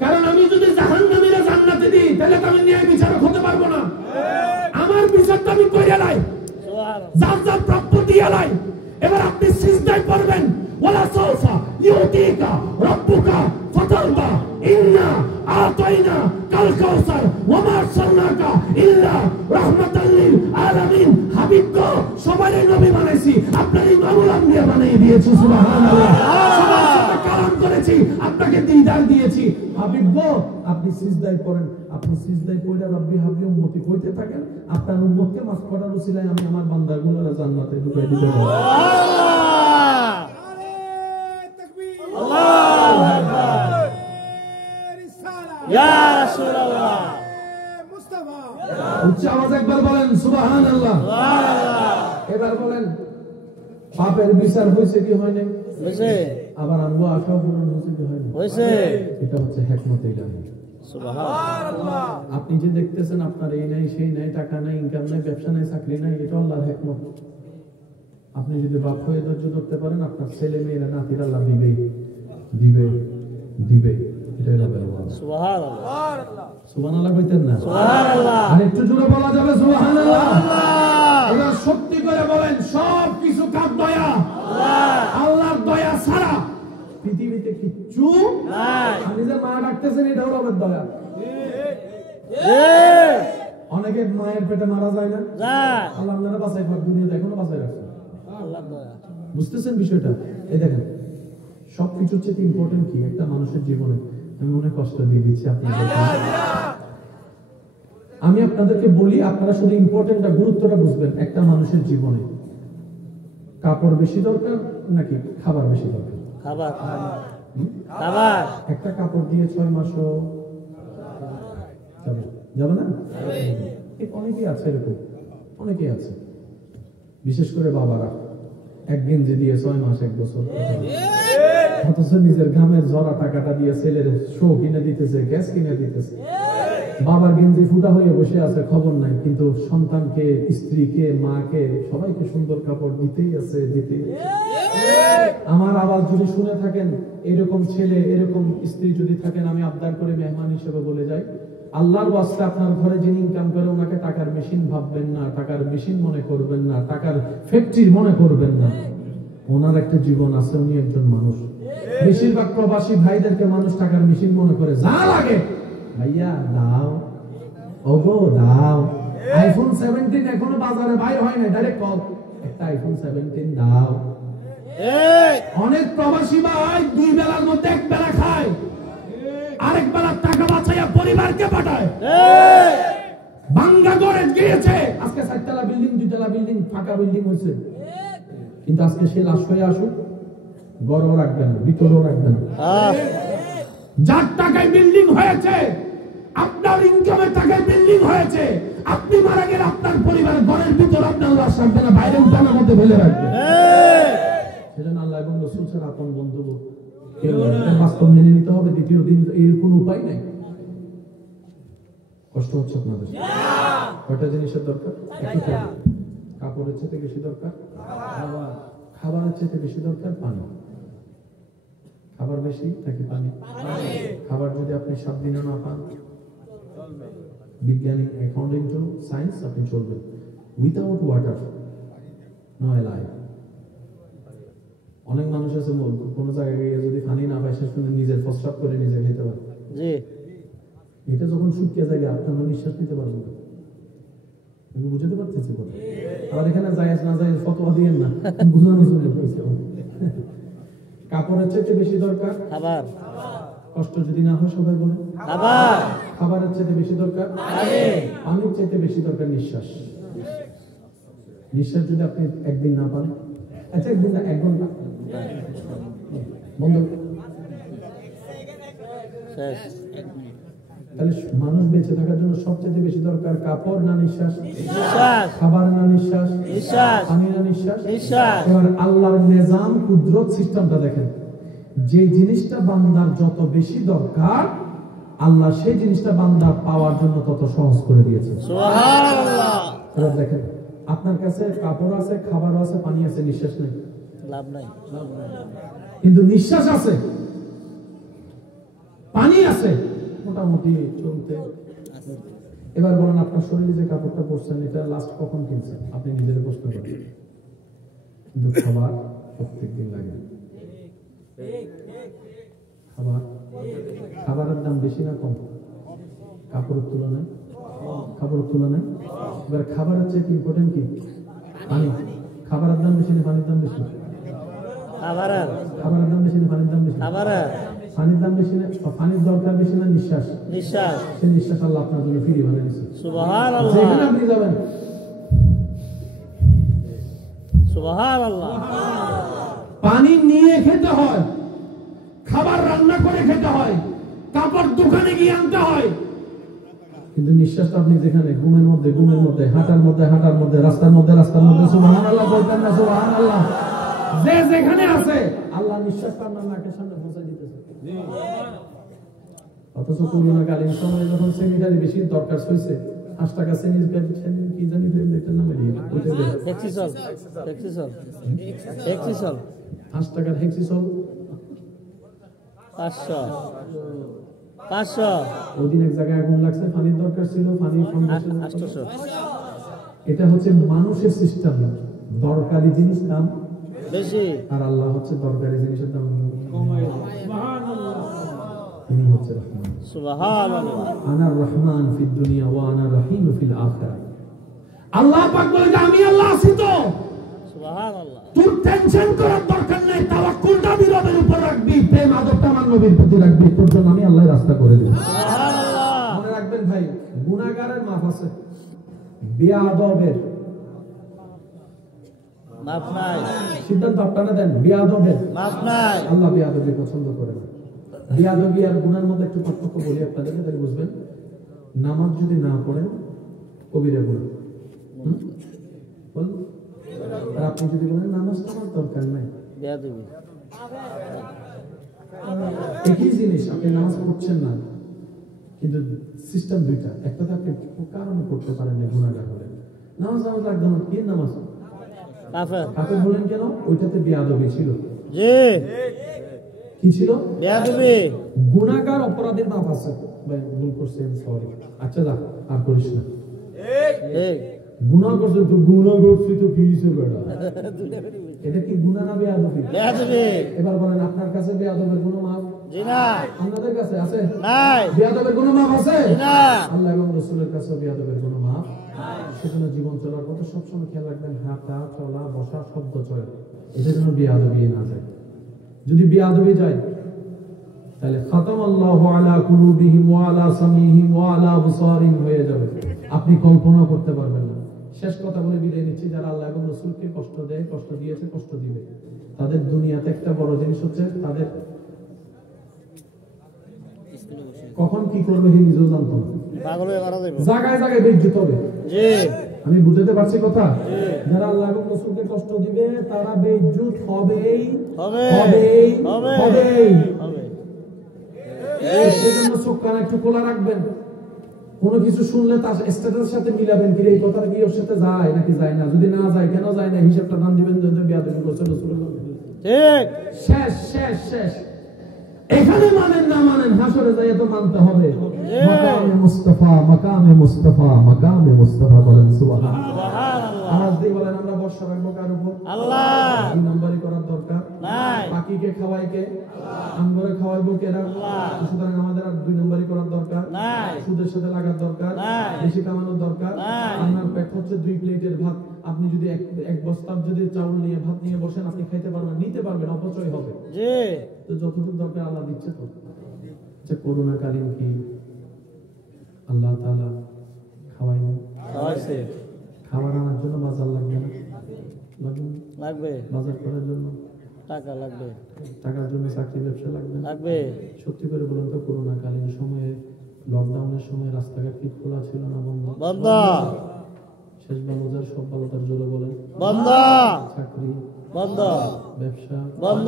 কারণ আমি যদি জাহান্নামীরা জান্নাতে দিই তাহলে তো আমি ন্যায় বিচারক হতে পারবো না। আমার বিচারটা আমি কইরা লাই, যার যার প্রাপ্য দিয়ে লাই। এবার আপনি সিজদায় পড়বেন, ওয়ালা সাউফা ইউতিকা রাব্বুকা ফাতারদা ইন্না আতাইনা কাল কাউসার ওয়া মা আরসালনাকা ইল্লা রাহমাতাল লিল আলামিন। হাবিব গো, সবারই নবী বানাইছি, আপনার ইমামুল আম্বিয়া বানিয়ে দিয়েছি। সুবহানাল্লাহ, সবার সাথে কালাম করেছি, আপনাকে দিদার দিয়েছি। হাবিব গো, আপনি সিজদায় পড়েন, আপনি সিজদায় পড়ে রব্বি হাবলি উম্মতি কইতে থাকেন, আপনার উম্মতকে মাফ করার উসিলায় আমি আমার বান্দাগুলোর জান্নাতে ঢুকাই দিতে পারবো। আল্লাহু আকবার, ইয়া রাসূলুল্লাহ, মুস্তাফা। উচ্চ আওয়াজে একবার বলেন সুবহানাল্লাহ। এবার বলেন, পাপের বিচার হয়েছে কি হয় নাই? হয়েছে। আবার আনবো আশা পূরণ হয়েছে কি হয় নাই? হয়েছে। এটা হচ্ছে হিকমতে ইলাহি। সুবহানাল্লাহ। আপনি যে দেখতেছেন আপনার এই নাই সেই নাই, টাকা নাই, ইনকাম নাই, ব্যবসা নাই, চাকরি নাই, এটা আল্লাহর হিকমত। আপনি যদি বাপ হয়ে ধৈর্য ধরতে পারেন, আপনার ছেলে মেয়েরা নাতিরা আল্লাহ দিবে দিবে দিবে। এটাই রবের ওয়াদা। সুবহানাল্লাহ, সুবহানাল্লাহ কইতেন না? সুবহানাল্লাহ। আর একটু জোরে বলা যাবে সুবহানাল্লাহ? এবার সত্যি করে বলেন, সব কিছু কার দয়া? আল্লাহর দয়া ছাড়া পৃথিবীতে কিচ্ছু নাই। আপনি যে মা ডাকতেছেন, এটাও রবের দয়া। অনেকে মায়ের পেটে মারা যায় না, আল্লাহ আপনারা বাঁচাই থাক, দুনিয়াতে এখনো বাঁচাই রাখছে। বুঝতেছেন বিষয়টা? এই দেখেন, সবকিছুর চেয়ে ইম্পর্টেন্ট কি একটা মানুষের জীবনে? আমি মনে কষ্ট দিয়ে দিচ্ছি আপনাদের। আমি আপনাদেরকে বলি, আপনারা শুধু ইম্পর্টেন্টটা, গুরুত্বটা বুঝবেন। একটা মানুষের জীবনে কাপড় বেশি দরকার নাকি খাবার বেশি দরকার? খাবার। খাবার। একটা কাপড় দিয়ে 6 মাসও যাবে না? অনেকেই আছে এরকম, অনেকেই আছে, বিশেষ করে বাবারা এক গেঞ্জি দিয়ে 6 মাস 1 বছর, অথচ নিজের ঘামের ঝরা টাকাটা দিয়ে ছেলের শো কিনে দিতেছে, গ্যাস কিনে দিতেছে। বাবার গেঞ্জি ফুটা হয়ে বসে আছে, খবর নাই, কিন্তু সন্তানকে, স্ত্রীকে, মাকে, সবাইকে সুন্দর কাপড় দিতেই আছে, দিতেই আছে। আমার আওয়াজ যদি শুনে থাকেন, এরকম ছেলে, এরকম স্ত্রী যদি থাকেন, আমি আবদার করে মেহমান হিসেবে বলে যাই, আল্লাহর ওয়াস্তে আপনার ঘরে যিনি ইনকাম করে ওনাকে টাকার মেশিন ভাববেন না, টাকার মেশিন মনে করবেন না, টাকার ফ্যাক্টরি মনে করবেন না। ওনার একটা জীবন আছে, উনি একজন মানুষ। বেশিরভাগ প্রবাসী ভাইদেরকে মানুষ টাকার মেশিন মনে করে, যা লাগে ভাইয়া দাও, ওগো দাও। আইফোন 17 এখনো বাজারে বাইর হয় না, ডাইরেক্ট কল, একটা আইফোন 17 দাও। অনেক প্রবাসী ভাই 2 বেলার মধ্যে 1 বেলা খায়, আরেক বেলা টাকা বাঁচাইয়া পরিবারকে পাঠায়। ভাঙ্গা ঘরে গিয়েছে, আজকে 4 তলা বিল্ডিং, 2 তলা বিল্ডিং, ফাঁকা বিল্ডিং হয়েছে, কিন্তু আজকে সে লাশ হয়ে আসুক, গড়ও রাখবে না, ভিতরেও রাখবে না। যার টাকায় বিল্ডিং হয়েছে, আপনার ইনকামের টাকায় বিল্ডিং হয়েছে, আপনি মারা গেলে আপনার পরিবার ঘরের ভিতর আপনার লাশ রাখবে না, বাইরে উঠানের মধ্যে ফেলে রাখবে। সেজন্য আল্লাহ এবং রাসূল ছাড়া আপন বন্ধু বাস্তব মেনে নিতে হবে। দ্বিতীয় দিন এর কোনো উপায় নাই। কষ্ট হচ্ছে আপনাদের? কয়টা জিনিসের দরকার? কাপড়ের চেয়ে বেশি দরকার খাবারের চেয়ে বেশি দরকার পানি। খাবার বেশি নাকি পানি? খাবার যদি আপনি 7 দিনে না পান, বিজ্ঞানী অ্যাকর্ডিং টু সায়েন্স আপনি চলবেন। Without water no life. অনেক মানুষ আছে কোনো জায়গায় গিয়ে যদি পানি না পায়, শেষ পর্যন্ত নিজের প্রস্রাব করে নিজে খেতে পারে। এটা যখন শুকিয়ে যায়, আপনার নিঃশ্বাস নিতে পারবেন না। বুঝতে পারতেছি কথা? আবার এখানে জায়েজ না জায়েজ ফতোয়া দিয়েন না, বুঝানো শুনে কইছে। কাপড়ের চেয়ে বেশি দরকার খাবার। কষ্ট যদি না হয় সবাই বলে খাবার। খাবারের চেয়ে বেশি দরকার পানি। পানির চেয়ে বেশি দরকার নিঃশ্বাস। নিঃশ্বাস যদি আপনি একদিন না পান, আচ্ছা একদিন না, 1 ঘন্টা বন্ধ, তাহলে মানুষ বেঁচে থাকার জন্য সবচেয়ে বেশি দরকার কাপড় না নিঃশ্বাস? খাবার না নিঃশ্বাস? পানি না নিঃশ্বাস? এবার আল্লাহর নিজাম, কুদরত, সিস্টেমটা দেখেন। যে জিনিসটা বান্দার যত বেশি দরকার আল্লাহ সেই জিনিসটা বান্দা পাওয়ার জন্য তত সহজ করে দিয়েছে। সুবহানাল্লাহ। এবার দেখেন, আপনার কাছে কাপড় আছে, খাবার আছে, পানি আছে, নিঃশ্বাস নেই, লাভ নাই। কিন্তু নিঃশ্বাস আছে, পানি আছে, মোটামুটি চলতে। এবার বলেন, আপনার শরীরে যে কাপড়টা পরছেন এটা লাস্ট কখন কিনছেন? আপনি নিজের প্রশ্ন করেন। কিন্তু খাবার প্রত্যেকদিন লাগে। খাবারের দাম বেশি না কম কাপড়ের তুলনায়? কাপড়ের তুলনায়। এবার খাবারের চেয়ে ইম্পর্টেন্ট কি? পানি। খাবারের দাম বেশি না পানির দাম বেশি? খাবারের দাম বেশি না পানির দাম বেশি? পানির দাম বেশি না? পানির দরকার বেশি না নিঃশ্বাস? সেই নিঃশ্বাস আল্লাহ আপনার জন্য ফ্রি বানিয়ে দিয়েছে। সুবহানাল্লাহ। যেখানে আপনি যাবেন, সুবহানাল্লাহ। পানি নিয়ে খেতে হয়, খাবার রান্না করে খেতে হয়, কাপড় দোকানে গিয়ে আনতে হয়, কিন্তু নিঃশ্বাস আপনি যেখানে ঘুমের মধ্যে, হাঁটার মধ্যে, রাস্তার মধ্যে সুবহানাল্লাহ বলতেন না? সুবহানাল্লাহ। যে যেখানে আছে আল্লাহ নিঃশ্বাসটা আপনার নাকের সামনে পৌঁছে দিতেছে। অথচ করোনাকালীন সময়ে যখন স্যানিটারি বেশি দরকার হয়েছে, 5 টাকা স্যানিটারি কি জানি এটার নাম হেক্সিসল। 5 টাকার হেক্সিসল 500। ওদিন এক জায়গায় আগুন লাগছে, পানির দরকার ছিল, পানি 800। এটা হচ্ছে মানুষের সিস্টেম, দরকারি জিনিস দাম বেশি, আর আল্লাহ হচ্ছে দরকারি জিনিসের দাম কমায়। তিনি হচ্ছে রহমান। সুবহানাল্লাহ। আনার রহমান ফিদ দুনিয়া ওয়া আনার রহিম ফিল আখিরাহ। আল্লাহ পাক বলে যে আমি আল্লাহ আছি তো। সুবহানাল্লাহ। তোর টেনশন করার দরকার নাই, তাওয়াক্কুলটা আমি রবের উপর রাখবি, প্রেম আদবটা আমার নবীর প্রতি রাখবি, তোর জন্য আমি আল্লাহর রাস্তা করে দেব। সুবহানাল্লাহ। মনে রাখবেন ভাই, গুনাহগারের মাফ আছে, বেয়াদবের মাফ নাই। সিদ্ধান্ত আপনারা দেন, বেয়াদবের মাফ নাই। আল্লাহ বেয়াদবি পছন্দ করে না। বেয়াদবি আর গুনার মধ্যে একটু পার্থক্য বলি আপনাদেরকে, তাহলে বুঝবেন। নামাজ যদি না পড়েন কবিরা গুনাহ, বল। আর আপনি যদি বলেন নামাজ পড়ার দরকার নাই, বেয়াদবি। একই জিনিস, আপনি নামাজ পড়ছেন না, কিন্তু সিস্টেম দুইটা। একটা তো আপনি কারণে পড়তে পারেন না, গুনাহগার হলেন। নামাজ লাগবে না, কি নামাজ? কাফের বলেন কেন? ওইটাতে বেয়াদবি ছিল। জি, কি ছিল? বেয়াদবি। গুনাহগার অপরাধীর মাফ আছে, ভাই ভুল করছি, আমি সরি, আচ্ছা যা, আর করিস না। ঠিক। গুনাহ করছিস তো, গুনাহ করছিস তো কি হইছে বেটা? এটা কি গুনাহ না বেয়াদবি? বেয়াদবি। এবার বলেন, আপনার কাছে বেয়াদবের কোনো মাফ? জি না। আপনাদের কাছে আছে? নাই। বেয়াদবের কোনো মাফ আছে? না। আল্লাহ এবং রাসূলের কাছে বেয়াদবের কোনো মাফ নাই। সেজন্য জীবন চলার পথে সবসময় খেয়াল রাখবেন, হাঁটা, চলা, বসা, শব্দ চয়, এটা যেন বেয়াদবি না যায়। যদি বেয়াদবি যায়, তাহলে খাতামাল্লাহু আলা কুলুবিহিম ওয়া আলা সামিহিম ওয়া আলা আবসারিহিম হয়ে যাবে, আপনি কল্পনা করতে পারবেন না। শেষ কথা বলে বিদায় নিচ্ছি, যারা আল্লাহ এবং রাসূলকে কষ্ট দেয়, কষ্ট দিয়েছে, কষ্ট দিবে, তাদের দুনিয়াতে একটা বড় জিনিস হচ্ছে, তাদের কখন কি করবে সে নিজেও জানতো না। জায়গায় জায়গায় বেইজ্জত হবে। আমি বুঝতে পারছি কথা? যারা আল্লাহ এবং রাসূলকে কষ্ট দিবে তারা বেইজ্জত হবেই, হবেই, হবেই। সেজন্য চোখ কান একটু খোলা রাখবেন। কোনো কিছু শুনলে তার স্ট্যাটাসের সাথে মিলাবেন, কি এই কথাটা কি ওর সাথে যায় নাকি যায় না। যদি না যায়, কেন যায় না, হিসাবটা দান দিবেন। যদি বেয়াদবি করছে রাসূলের ঠিক, শেষ শেষ শেষ। এখানে মানেন না মানেন, হাসরে যাইয়া তো মানতে হবে। মাকামে মুস্তাফা, মাকামে মুস্তাফা, মাকামে মুস্তাফা বলেন সুবহানাল্লাহ। আওয়াজ দিয়ে বলেন, আমরা ভরসা রাখবো কার উপর? আল্লাহ। 2 নম্বরই করার দরকার নাই। পাখিকে খাওয়াই কে? আমগরে খাওয়াইবো কে? আল্লাহ। সুতরাং আমাদের আর 2 নম্বরই করার দরকার নাই। সুদের সাথে লাগার দরকার নাই, বেশি কামানোর দরকার নাই। আপনার পেট হচ্ছে 2 প্লেটের ভাত, আপনি যদি এক বস্তা যদি চাউল নিয়ে ভাত নিয়ে বসেন, আপনি খাইতে পারবেন, নিতে পারবেন, অপচয় হবে। জি, তো যতটুকু দরকার আল্লাহ দিচ্ছে তো। আচ্ছা, করোনাকালীন কি আল্লাহ তাআলা খাওয়াইনি? খাওয়াইছে। খাবার আনার জন্য বাজার লাগবে না? লাগবে। বাজার করার জন্য টাকা লাগবে, টাকার জন্য চাকরি ব্যবসা লাগবে। সত্যি করে বলুন তো, করোনাকালীন সময়ে, লকডাউনের সময় রাস্তাঘাট কি খোলা ছিল না বন্ধ? শেষ বালুজার সব বালুতার জোরে বলেন বন্ধ, চাকরি বন্ধ, ব্যবসা বন্ধ,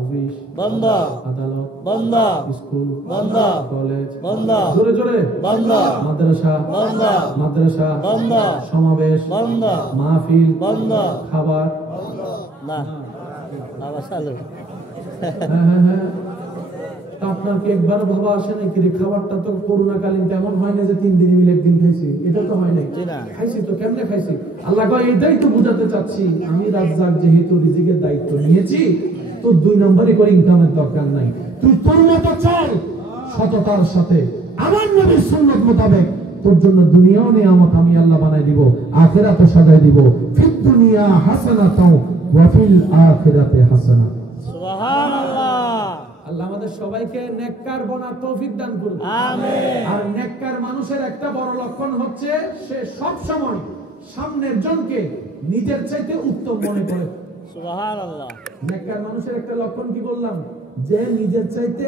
অফিস বন্ধ, আদালত বন্ধ, স্কুল বন্ধ, কলেজ বন্ধ, জোরে জোরে বন্ধ, মাদ্রাসা বন্ধ, মাদ্রাসা বন্ধ, সমাবেশ বন্ধ, মাহফিল বন্ধ, খাবার না আবার চালু। হ্যাঁ তা আপনার কি একবার ভাবা আসে নাকি রে খাবারটা তো করোনাকালীন তেমন হয় না যে 3 দিন মিলে একদিন খাইছি, এটা তো হয় নাই। জি না। খাইছি তো কেমনে খাইছি? আল্লাহ কয় এটাই তো বুঝাতে চাচ্ছি, আমি রাজ্জাক যেহেতু রিজিকের দায়িত্ব নিয়েছি, তো 2 নম্বরে করে ইনকামের দরকার নাই, তুই তোর মতো চল সততার সাথে আমার নবীর সুন্নাত মোতাবেক, তোর জন্য দুনিয়াও নিয়ামত আমি আল্লাহ বানাই দিব, আখিরাতও সাজাই দিব। ফিদ দুনিয়া হাসানাতাও ওয়া ফিল আখিরাতি হাসানা। সুবহানাল্লাহ। আল্লাহ আমাদের সবাইকে নেককার বনার তৌফিক দান করুন। আমিন। আর নেককার মানুষের একটা বড় লক্ষণ হচ্ছে সে সব সময় সামনের জনকে নিজের চাইতে উত্তম মনে করে। সুবহানাল্লাহ। নেককার মানুষের একটা লক্ষণ কি বললাম? যে নিজের চাইতে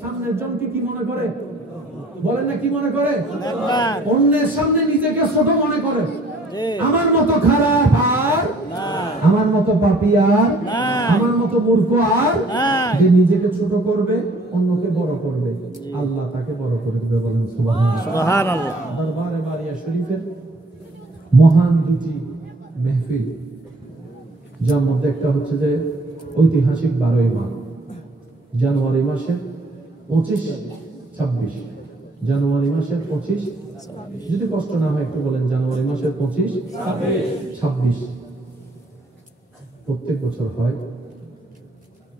সামনের জনকে কি মনে করে? বলেন না কি মনে করে? নেককার। অন্যের সামনে নিজেকে ছোট মনে করে। জি। আমার মতো খারাপ আর না, আমার মতো পাপী আর না, আমার মতো মূর্খ আর না। যে নিজেকে ছোট করবে অন্যকে বড় করবে, আল্লাহ তাকে বড় করে দিবে। বলেন সুবহানাল্লাহ। সুবহানাল্লাহ। দরবারে বারিয়া শরীফের মহান দুটি মেহফিল, যার মধ্যে একটা হচ্ছে যে ঐতিহাসিক 12ই মাঘ, জানুয়ারি মাসের 25-26, জানুয়ারি মাসের 25, যদি কষ্ট না হয় একটু বলেন, জানুয়ারি মাসের 25-26 প্রত্যেক বছর হয়।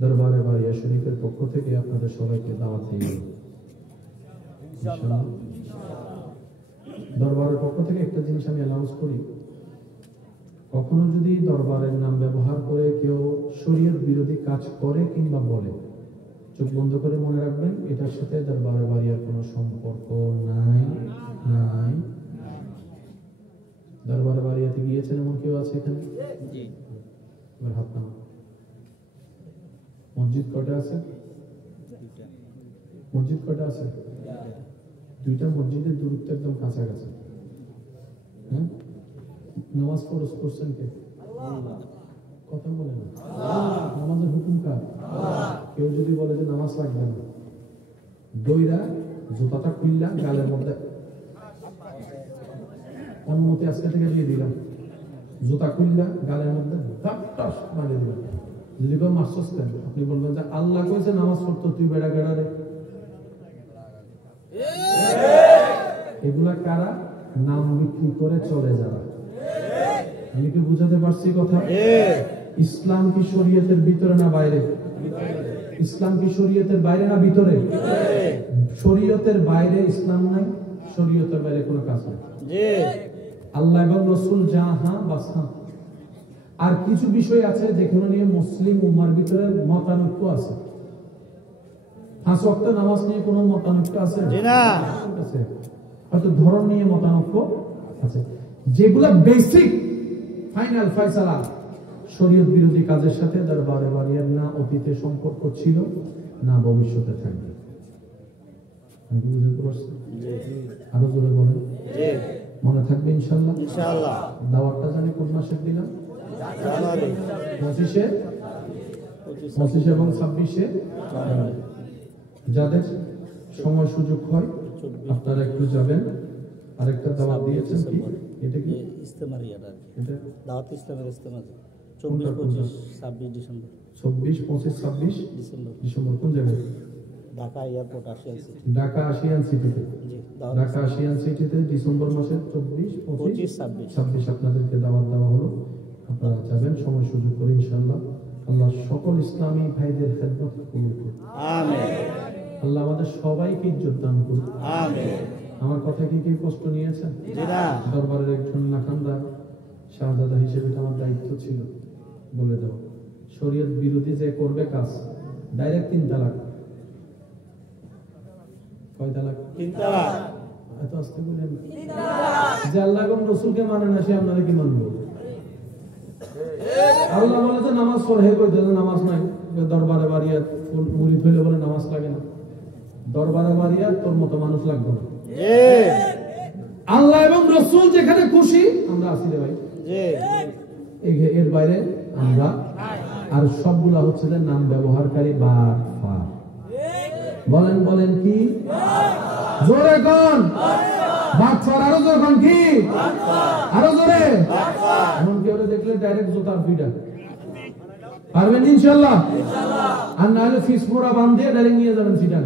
দরবারে বারিয়া শরীফের পক্ষ থেকে আপনাদের সবাইকে দাওয়াত দিয়ে ইনশাআল্লাহ। দরবারের পক্ষ থেকে একটা জিনিস আমি অ্যানাউন্স করি, কখনো যদি দরবারের নাম ব্যবহার করে কেউ শরীয়ত বিরোধী কাজ করে কিংবা বলে, চোখ বন্ধ করে মনে রাখবেন এটার সাথে দরবারে বারিয়ার কোনো সম্পর্ক নাই। নাই। দরবারে বারিয়াতে গিয়েছেন এমন কেউ আছে এখানে? জি। এবার হাত নামান। মসজিদ কয়টা আছে? মসজিদ কয়টা আছে? 2টা মসজিদের দূরত্ব একদম কাছাকাছি। হ্যাঁ, নামাজ ফরজ করছেন কে? কথা বলে না। নামাজের হুকুম কার? কেউ যদি বলে যে নামাজ লাগবে না, দইরা জুতাটা খুললা গালের মধ্যে অনুমতি আজকে থেকে দিয়ে দিলাম, জুতা খুললা গালের মধ্যে টাস মারিয়ে দিলাম। যদি কেউ মাসুস দেন, আপনি বলবেন যে আল্লাহ কইছে নামাজ পড়তো, তুই বেড়া গেড়া রে। এগুলা কারা? নাম বিক্রি করে চলে যারা। আমি কি বুঝাতে পারছি কথা? ইসলাম কি শরীয়তের ভিতরে না বাইরে? ইসলাম কি শরীয়তের বাইরে না ভিতরে? শরীয়তের বাইরে ইসলাম নাই, শরীয়তের বাইরে কোনো কাজ নেই। আল্লাহ এবং রাসূল যাহা বাস হ্যাঁ। আর কিছু বিষয় আছে যেখানে নিয়ে মুসলিম উম্মার ভিতরে মতানৈক্য আছে। 5 ওয়াক্ত নামাজ নিয়ে কোনো মতানৈক্য আছে? না। হয়তো ধর্ম নিয়ে মতানৈক্য আছে। যেগুলা বেসিক ফাইনাল ফয়সালা শরীয়ত বিরোধী কাজের সাথে দরবারে বারিয়ার না অতীতে সম্পর্ক ছিল না ভবিষ্যতে থাকবে। আমি কি বুঝতে পারছি? আরো জোরে বলেন। মনে থাকবে ইনশাআল্লাহ। ইনশাআল্লাহ। দাওয়াতটা জানি কোন মাসে দিলাম? জানুয়ারি 25 এবং 26 যাদের সময় সুযোগ হয় আপনারা একটু যাবেন। আরেকটা দাওয়াত দিয়েছেন কি? এটা কি ইস্তেমারিয়াটা? এটা দাওয়াত ইসলামের ইস্তেমা 24-25-26 ডিসেম্বর। 24-25-26 ডিসেম্বর। ডিসেম্বর কোন জায়গায়? Dhaka airport Ashiyan city. ঢাকা আশিয়ান সিটিতে। জি। ঢাকা আশিয়ান সিটিতে ডিসেম্বর মাসের 24-25-26 আপনাদেরকে দাওয়াত দেওয়া হলো। আপনারা যাবেন সময় সুযোগ করে ইনশাআল্লাহ। আল্লাহ সকল ইসলামী ভাইদের খেদমত কবুল করুন। আমিন। আল্লাহ আমাদের সবাইকে ইজ্জত দান করুন। আমিন। আমার কথা কি কেউ কষ্ট নিয়েছেন? জি না। দরবারের একজন নাখান্দা শাহজাদা হিসেবে আমার দায়িত্ব ছিল বলে দেওয়া, শরীয়ত বিরোধী যে করবে কাজ ডাইরেক্ট 3 তালাক। কয় তালাক? 3 তালাক। এত আস্তে বলেন। যে আল্লাহ এবং রাসূলকে মানে না সে আপনারা কি মানবো? আল্লাহ বলে যে নামাজ পড়ে, কইতে নামাজ নাই। দরবারে বারিয়া মুরিদ হইলে বলে নামাজ লাগে না। দরবারে বারিয়া তোর মতো মানুষ লাগবে না। আল্লাহ এবং রাসূল যেখানে খুশি আমরা আছি রে ভাই, এর বাইরে আমরা, আর সবগুলা হচ্ছে যে নাম ব্যবহারকারী বাটফার। বলেন বলেন কি? জোরে কোন বাটফার? আরো জোরে কোন কি? আরো জোরে। এমন কেউ দেখলে ডাইরেক্ট জোতার পিটা পারবেন ইনশাআল্লাহ, আর না হলে ফিসমোরা বাঁধিয়ে ডাইরেক্ট নিয়ে যাবেন সিটার।